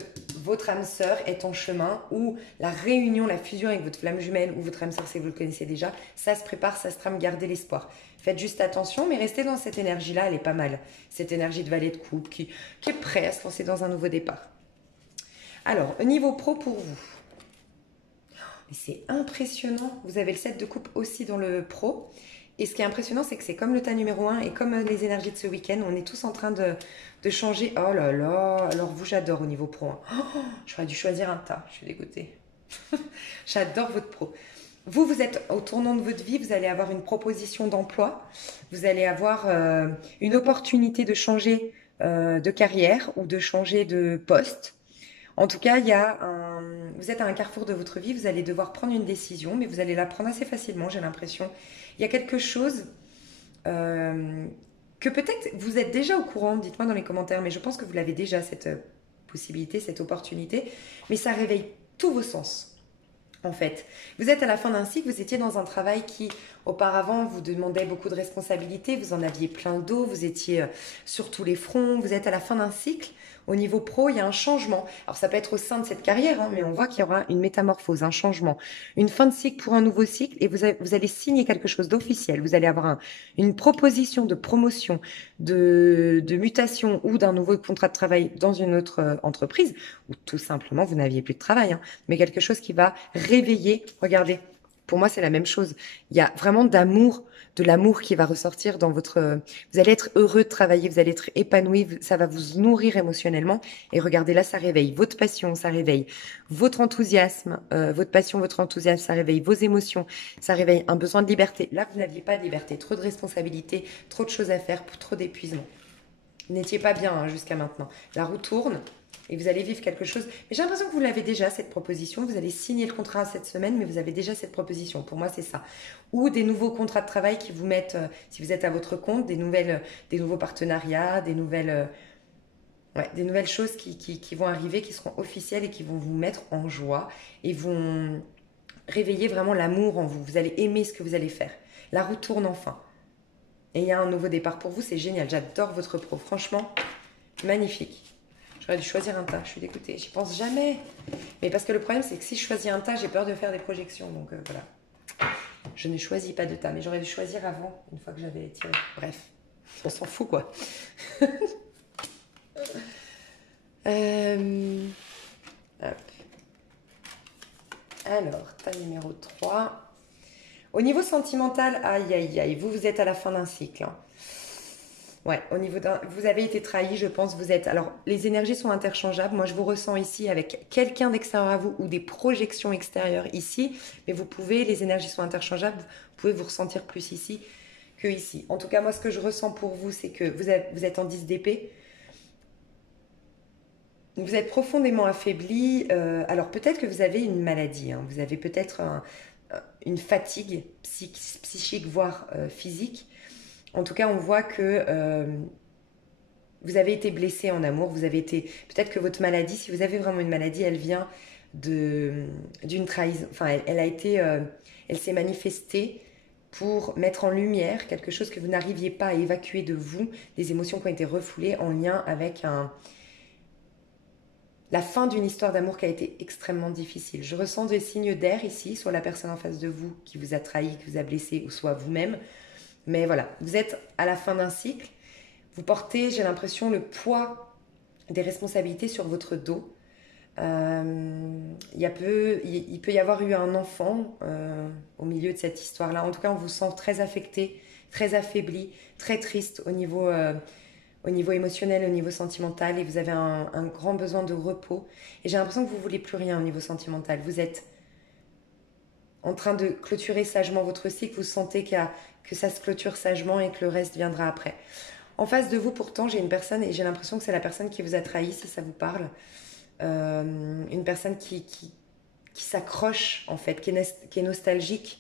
votre âme sœur est en chemin, ou la réunion, la fusion avec votre flamme jumelle ou votre âme sœur, si vous le connaissez déjà, ça se prépare, ça se trame, gardez l'espoir. Faites juste attention, mais restez dans cette énergie-là, elle est pas mal. Cette énergie de valet de coupe qui est prêt à se lancer dans un nouveau départ. Alors, au niveau pro pour vous. C'est impressionnant, vous avez le 7 de coupe aussi dans le pro. Et ce qui est impressionnant, c'est que c'est comme le tas numéro 1 et comme les énergies de ce week-end, on est tous en train de changer. Oh là là, alors vous, j'adore au niveau pro. Oh, j'aurais dû choisir un tas, je suis dégoûtée. J'adore votre pro. Vous êtes au tournant de votre vie, vous allez avoir une proposition d'emploi, vous allez avoir une opportunité de changer de carrière ou de changer de poste. En tout cas, vous êtes à un carrefour de votre vie, vous allez devoir prendre une décision, mais vous allez la prendre assez facilement, j'ai l'impression. Il y a quelque chose que peut-être vous êtes déjà au courant, dites-moi dans les commentaires, mais je pense que vous l'avez déjà, cette possibilité, cette opportunité, mais ça réveille tous vos sens. en fait. Vous êtes à la fin d'un cycle, vous étiez dans un travail qui, auparavant, vous demandait beaucoup de responsabilités, vous en aviez plein le dos, vous étiez sur tous les fronts, vous êtes à la fin d'un cycle. Au niveau pro, il y a un changement. Alors ça peut être au sein de cette carrière, hein, mais on voit qu'il y aura une métamorphose, un changement, une fin de cycle pour un nouveau cycle, et vous allez signer quelque chose d'officiel. Vous allez avoir une proposition de promotion, de mutation ou d'un nouveau contrat de travail dans une autre entreprise, ou tout simplement vous n'aviez plus de travail, hein, mais quelque chose qui va réveiller. Regardez, pour moi c'est la même chose. Il y a vraiment de l'amour qui va ressortir dans votre... Vous allez être heureux de travailler, vous allez être épanoui, ça va vous nourrir émotionnellement. Et regardez là, ça réveille votre passion, ça réveille votre enthousiasme, votre passion, votre enthousiasme, ça réveille vos émotions, ça réveille un besoin de liberté. Là, vous n'aviez pas de liberté, trop de responsabilités, trop de choses à faire, trop d'épuisement. Vous n'étiez pas bien hein, jusqu'à maintenant. La roue tourne et vous allez vivre quelque chose. Mais j'ai l'impression que vous l'avez déjà, cette proposition. Vous allez signer le contrat cette semaine, mais vous avez déjà cette proposition. Pour moi, c'est ça. Ou des nouveaux contrats de travail qui vous mettent, si vous êtes à votre compte, des nouveaux partenariats, des nouvelles choses qui vont arriver, qui seront officielles et qui vont vous mettre en joie et vont réveiller vraiment l'amour en vous. Vous allez aimer ce que vous allez faire. La roue tourne enfin. Et il y a un nouveau départ pour vous, c'est génial. J'adore votre pro. Franchement, magnifique. J'aurais dû choisir un tas, je suis dégoûtée. J'y pense jamais. Mais parce que le problème, c'est que si je choisis un tas, j'ai peur de faire des projections. Donc voilà. Je ne choisis pas de tas, mais j'aurais dû choisir avant, une fois que j'avais tiré. Bref, on s'en fout quoi. Hop. Alors, tas numéro 3. Au niveau sentimental, aïe aïe aïe, vous êtes à la fin d'un cycle. Hein. Ouais, vous avez été trahi, je pense, vous êtes... Alors, les énergies sont interchangeables. Moi, je vous ressens ici avec quelqu'un d'extérieur à vous ou des projections extérieures ici. Mais les énergies sont interchangeables. Vous pouvez vous ressentir plus ici que ici. En tout cas, moi, ce que je ressens pour vous, c'est que vous êtes en 10 d'épée. Vous êtes profondément affaibli. Alors, peut-être que vous avez une maladie. Hein. Vous avez peut-être une fatigue psychique, voire physique. En tout cas, on voit que vous avez été blessé en amour. Peut-être que votre maladie, si vous avez vraiment une maladie, elle vient d'une trahison. Enfin, elle s'est manifestée pour mettre en lumière quelque chose que vous n'arriviez pas à évacuer de vous, des émotions qui ont été refoulées en lien avec la fin d'une histoire d'amour qui a été extrêmement difficile. Je ressens des signes d'air ici, soit la personne en face de vous qui vous a trahi, qui vous a blessé, ou soit vous-même. Mais voilà, vous êtes à la fin d'un cycle. Vous portez, j'ai l'impression, le poids des responsabilités sur votre dos. Il peut y avoir eu un enfant au milieu de cette histoire-là. En tout cas, on vous sent très affecté, très affaibli, très triste au niveau émotionnel, au niveau sentimental. Et vous avez un grand besoin de repos. Et j'ai l'impression que vous ne voulez plus rien au niveau sentimental. Vous êtes en train de clôturer sagement votre cycle. Vous sentez que ça se clôture sagement et que le reste viendra après. En face de vous, pourtant, j'ai une personne, et j'ai l'impression que c'est la personne qui vous a trahi, si ça vous parle. Une personne qui s'accroche, en fait, qui est nostalgique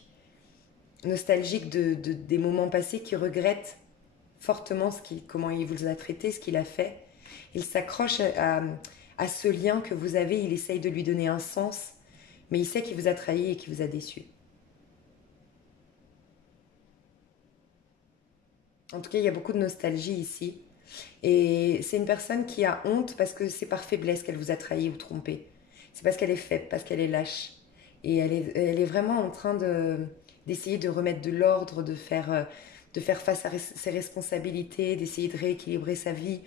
des moments passés, qui regrette fortement comment il vous a traité, ce qu'il a fait. Il s'accroche à ce lien que vous avez, il essaye de lui donner un sens, mais il sait qu'il vous a trahi et qu'il vous a déçu. En tout cas, il y a beaucoup de nostalgie ici. Et c'est une personne qui a honte parce que c'est par faiblesse qu'elle vous a trahi ou trompé. C'est parce qu'elle est faible, parce qu'elle est lâche. Et elle est vraiment en train d'essayer de remettre de l'ordre, de faire face à ses responsabilités, d'essayer de rééquilibrer sa vie.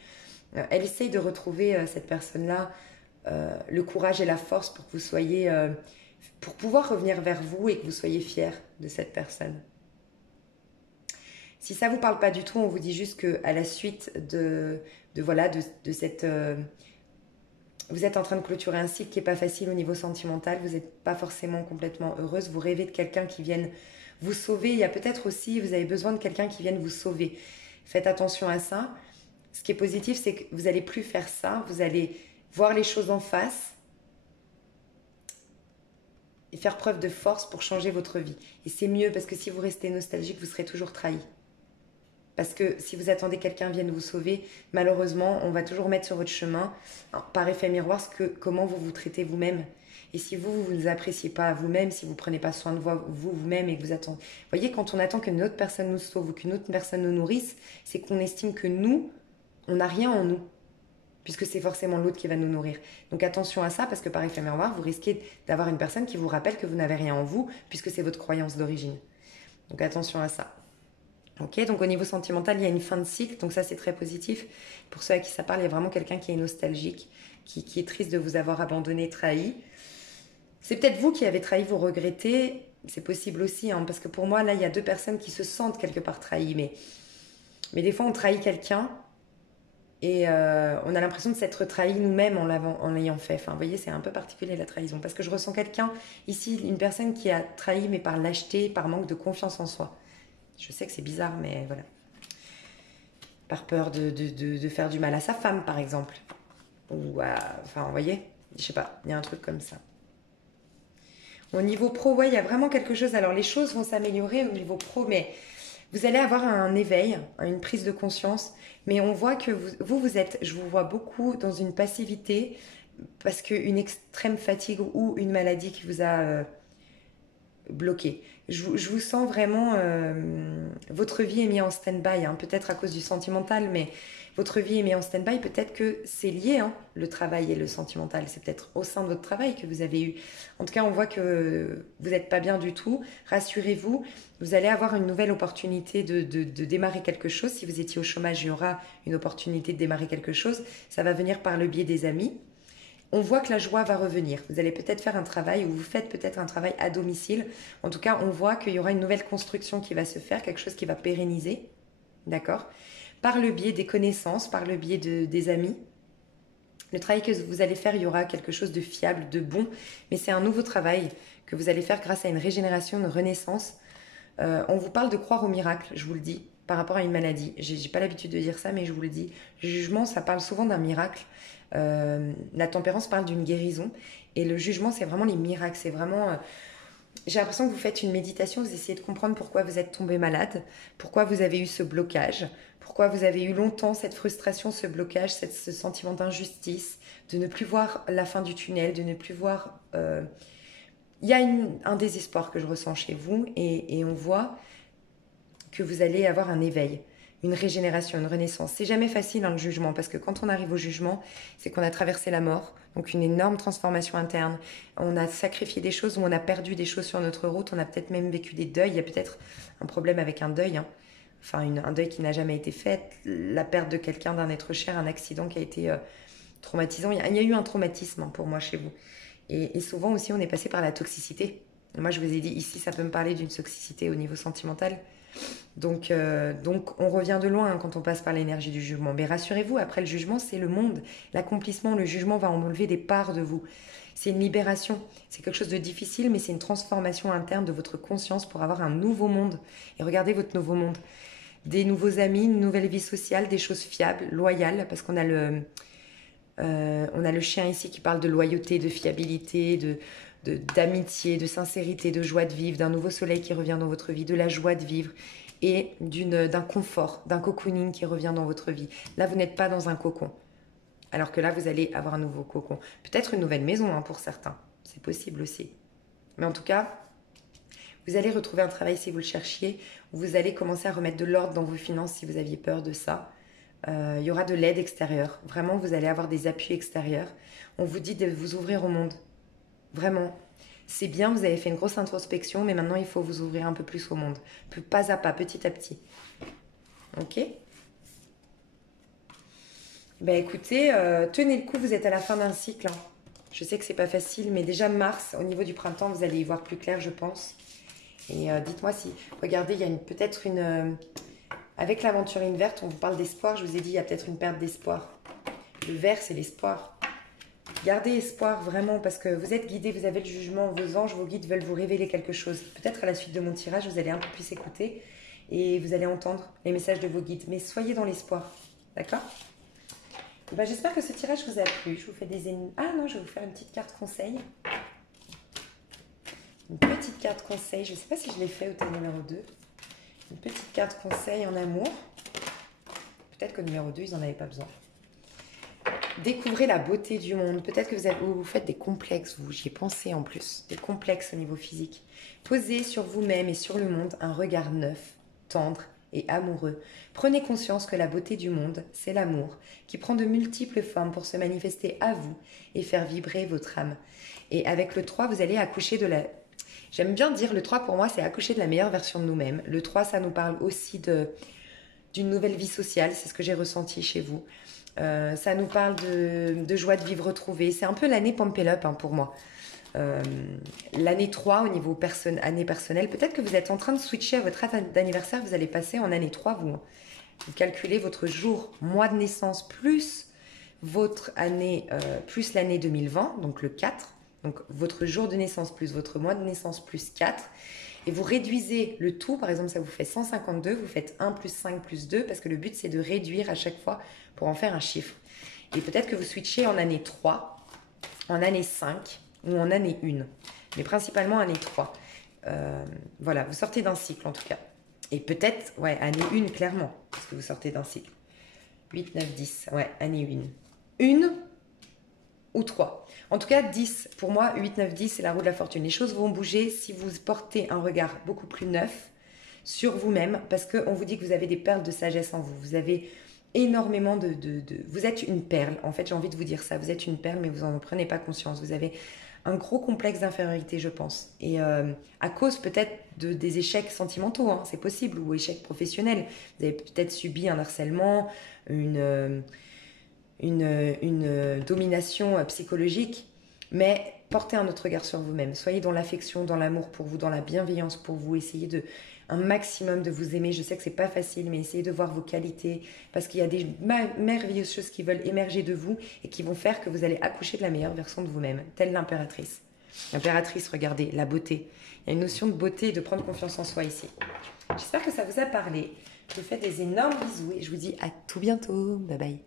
Elle essaye de retrouver cette personne-là, le courage et la force pour que vous soyez, pour pouvoir revenir vers vous et que vous soyez fiers de cette personne. Si ça ne vous parle pas du tout, on vous dit juste qu'à la suite de cette... vous êtes en train de clôturer un cycle qui n'est pas facile au niveau sentimental, vous n'êtes pas forcément complètement heureuse, vous rêvez de quelqu'un qui vienne vous sauver. Il y a peut-être aussi, vous avez besoin de quelqu'un qui vienne vous sauver. Faites attention à ça. Ce qui est positif, c'est que vous n'allez plus faire ça, vous allez voir les choses en face et faire preuve de force pour changer votre vie. Et c'est mieux parce que si vous restez nostalgique, vous serez toujours trahi. Parce que si vous attendez que quelqu'un vienne vous sauver, malheureusement, on va toujours mettre sur votre chemin, par effet miroir, comment vous vous traitez vous-même. Et si vous ne vous appréciez pas vous-même, si vous ne prenez pas soin de vous-même et que vous attendez... Vous voyez, quand on attend qu'une autre personne nous sauve ou qu'une autre personne nous nourrisse, c'est qu'on estime que nous, on n'a rien en nous. Puisque c'est forcément l'autre qui va nous nourrir. Donc attention à ça, parce que par effet miroir, vous risquez d'avoir une personne qui vous rappelle que vous n'avez rien en vous, puisque c'est votre croyance d'origine. Donc attention à ça. Ok, donc au niveau sentimental, il y a une fin de cycle, donc ça c'est très positif. Pour ceux à qui ça parle, il y a vraiment quelqu'un qui est nostalgique, qui est triste de vous avoir abandonné, trahi. C'est peut-être vous qui avez trahi, vous regrettez, c'est possible aussi, hein, parce que pour moi, là, il y a deux personnes qui se sentent quelque part trahies, mais des fois on trahit quelqu'un et on a l'impression de s'être trahi nous-mêmes en l'ayant fait. Enfin, vous voyez, c'est un peu particulier la trahison, parce que je ressens quelqu'un, ici, une personne qui a trahi, mais par lâcheté, par manque de confiance en soi. Je sais que c'est bizarre, mais voilà. Par peur de faire du mal à sa femme, par exemple. Ou enfin, vous voyez, je sais pas, il y a un truc comme ça. Au niveau pro, ouais, il y a vraiment quelque chose. Alors, les choses vont s'améliorer au niveau pro, mais vous allez avoir un éveil, une prise de conscience. Mais on voit que vous êtes, je vous vois beaucoup dans une passivité, parce qu'une extrême fatigue ou une maladie qui vous a bloqué. Je vous sens vraiment... votre vie est mise en stand-by, hein, peut-être à cause du sentimental, mais votre vie est mise en stand-by. Peut-être que c'est lié, hein, le travail et le sentimental. C'est peut-être au sein de votre travail que vous avez eu... En tout cas, on voit que vous n'êtes pas bien du tout. Rassurez-vous, vous allez avoir une nouvelle opportunité de démarrer quelque chose. Si vous étiez au chômage, il y aura une opportunité de démarrer quelque chose. Ça va venir par le biais des amis. On voit que la joie va revenir. Vous allez peut-être faire un travail ou vous faites peut-être un travail à domicile. En tout cas, on voit qu'il y aura une nouvelle construction qui va se faire, quelque chose qui va pérenniser. D'accord ? Par le biais des connaissances, par le biais des amis. Le travail que vous allez faire, il y aura quelque chose de fiable, de bon. Mais c'est un nouveau travail que vous allez faire grâce à une régénération, une renaissance. On vous parle de croire au miracle, je vous le dis, par rapport à une maladie. J'ai pas l'habitude de dire ça, mais je vous le dis. Le jugement, ça parle souvent d'un miracle. La tempérance parle d'une guérison. Et le jugement, c'est vraiment les miracles. C'est vraiment... j'ai l'impression que vous faites une méditation, vous essayez de comprendre pourquoi vous êtes tombé malade, pourquoi vous avez eu ce blocage, pourquoi vous avez eu longtemps cette frustration, ce blocage, ce sentiment d'injustice, de ne plus voir la fin du tunnel, de ne plus voir... Il y a un désespoir que je ressens chez vous et on voit que vous allez avoir un éveil, une régénération, une renaissance. C'est jamais facile, hein, le jugement, parce que quand on arrive au jugement, c'est qu'on a traversé la mort, donc une énorme transformation interne. On a sacrifié des choses ou on a perdu des choses sur notre route, on a peut-être même vécu des deuils. Il y a peut-être un problème avec un deuil, hein. Enfin un deuil qui n'a jamais été fait, la perte de quelqu'un, d'un être cher, un accident qui a été traumatisant. Il y a eu un traumatisme, hein, pour moi chez vous. Et souvent aussi, on est passé par la toxicité. Moi, je vous ai dit, ici, ça peut me parler d'une toxicité au niveau sentimental. Donc on revient de loin, hein, quand on passe par l'énergie du jugement. Mais rassurez-vous, après le jugement, c'est le monde. L'accomplissement, le jugement va enlever des parts de vous. C'est une libération. C'est quelque chose de difficile, mais c'est une transformation interne de votre conscience pour avoir un nouveau monde. Et regardez votre nouveau monde. Des nouveaux amis, une nouvelle vie sociale, des choses fiables, loyales, parce qu'on a on a le chien ici qui parle de loyauté, de fiabilité, d'amitié, de sincérité, de joie de vivre, d'un nouveau soleil qui revient dans votre vie, de la joie de vivre et d'un confort, d'un cocooning qui revient dans votre vie. Là, vous n'êtes pas dans un cocon. Alors que là, vous allez avoir un nouveau cocon. Peut-être une nouvelle maison, hein, pour certains. C'est possible aussi. Mais en tout cas, vous allez retrouver un travail si vous le cherchiez. Vous allez commencer à remettre de l'ordre dans vos finances si vous aviez peur de ça. Il y aura de l'aide extérieure. Vraiment, vous allez avoir des appuis extérieurs. On vous dit de vous ouvrir au monde. Vraiment. C'est bien, vous avez fait une grosse introspection, mais maintenant, il faut vous ouvrir un peu plus au monde. Pas à pas, petit à petit. Ok ? Ben écoutez, tenez le coup, vous êtes à la fin d'un cycle, hein. Je sais que c'est pas facile, mais déjà mars, au niveau du printemps, vous allez y voir plus clair, je pense. Et dites-moi si... Regardez, il y a peut-être une... avec l'aventurine verte, on vous parle d'espoir. Je vous ai dit, il y a peut-être une perte d'espoir. Le vert, c'est l'espoir. Gardez espoir, vraiment, parce que vous êtes guidé, vous avez le jugement. Vos anges, vos guides veulent vous révéler quelque chose. Peut-être à la suite de mon tirage, vous allez un peu plus écouter et vous allez entendre les messages de vos guides. Mais soyez dans l'espoir, d'accord ? Ben, j'espère que ce tirage vous a plu. Je vous fais des... Ah non, je vais vous faire une petite carte conseil. Une petite carte conseil. Je ne sais pas si je l'ai fait au thème numéro 2. Une petite carte conseil en amour. Peut-être que numéro 2, ils n'en avaient pas besoin. Découvrez la beauté du monde. Peut-être que vous faites des complexes, vous, j'y ai pensé en plus. Des complexes au niveau physique. Posez sur vous-même et sur le monde un regard neuf, tendre et amoureux. Prenez conscience que la beauté du monde, c'est l'amour, qui prend de multiples formes pour se manifester à vous et faire vibrer votre âme. Et avec le 3, vous allez accoucher de la... J'aime bien dire le 3 pour moi, c'est accoucher de la meilleure version de nous-mêmes. Le 3, ça nous parle aussi d'une nouvelle vie sociale, c'est ce que j'ai ressenti chez vous. Ça nous parle de joie de vivre retrouvée. C'est un peu l'année Pump Up pour moi. L'année 3 au niveau année personnelle, peut-être que vous êtes en train de switcher à votre date d'anniversaire, vous allez passer en année 3, vous calculez votre jour, mois de naissance plus votre année, plus l'année 2020, donc le 4, donc votre jour de naissance plus votre mois de naissance plus 4, et vous réduisez le tout, par exemple ça vous fait 152, vous faites 1 plus 5 plus 2, parce que le but c'est de réduire à chaque fois pour en faire un chiffre. Et peut-être que vous switchez en année 3, en année 5 ou en année 1, mais principalement année 3. Voilà, vous sortez d'un cycle en tout cas. Et peut-être, ouais, année 1 clairement, parce que vous sortez d'un cycle. 8, 9, 10, ouais, année 1. 1 ou 3. En tout cas, 10, pour moi, 8, 9, 10, c'est la roue de la fortune. Les choses vont bouger si vous portez un regard beaucoup plus neuf sur vous-même, parce qu'on vous dit que vous avez des perles de sagesse en vous. Vous avez énormément Vous êtes une perle, en fait, j'ai envie de vous dire ça. Vous êtes une perle, mais vous n'en prenez pas conscience. Vous avez un gros complexe d'infériorité, je pense. Et à cause peut-être des échecs sentimentaux, hein, c'est possible, ou échecs professionnels. Vous avez peut-être subi un harcèlement, une domination psychologique, mais portez un autre regard sur vous-même. Soyez dans l'affection, dans l'amour pour vous, dans la bienveillance pour vous. Essayez un maximum de vous aimer. Je sais que c'est pas facile, mais essayez de voir vos qualités, parce qu'il y a des merveilleuses choses qui veulent émerger de vous et qui vont faire que vous allez accoucher de la meilleure version de vous-même, telle l'impératrice. L'impératrice, regardez, la beauté. Il y a une notion de beauté et de prendre confiance en soi ici. J'espère que ça vous a parlé. Je vous fais des énormes bisous et je vous dis à tout bientôt. Bye bye.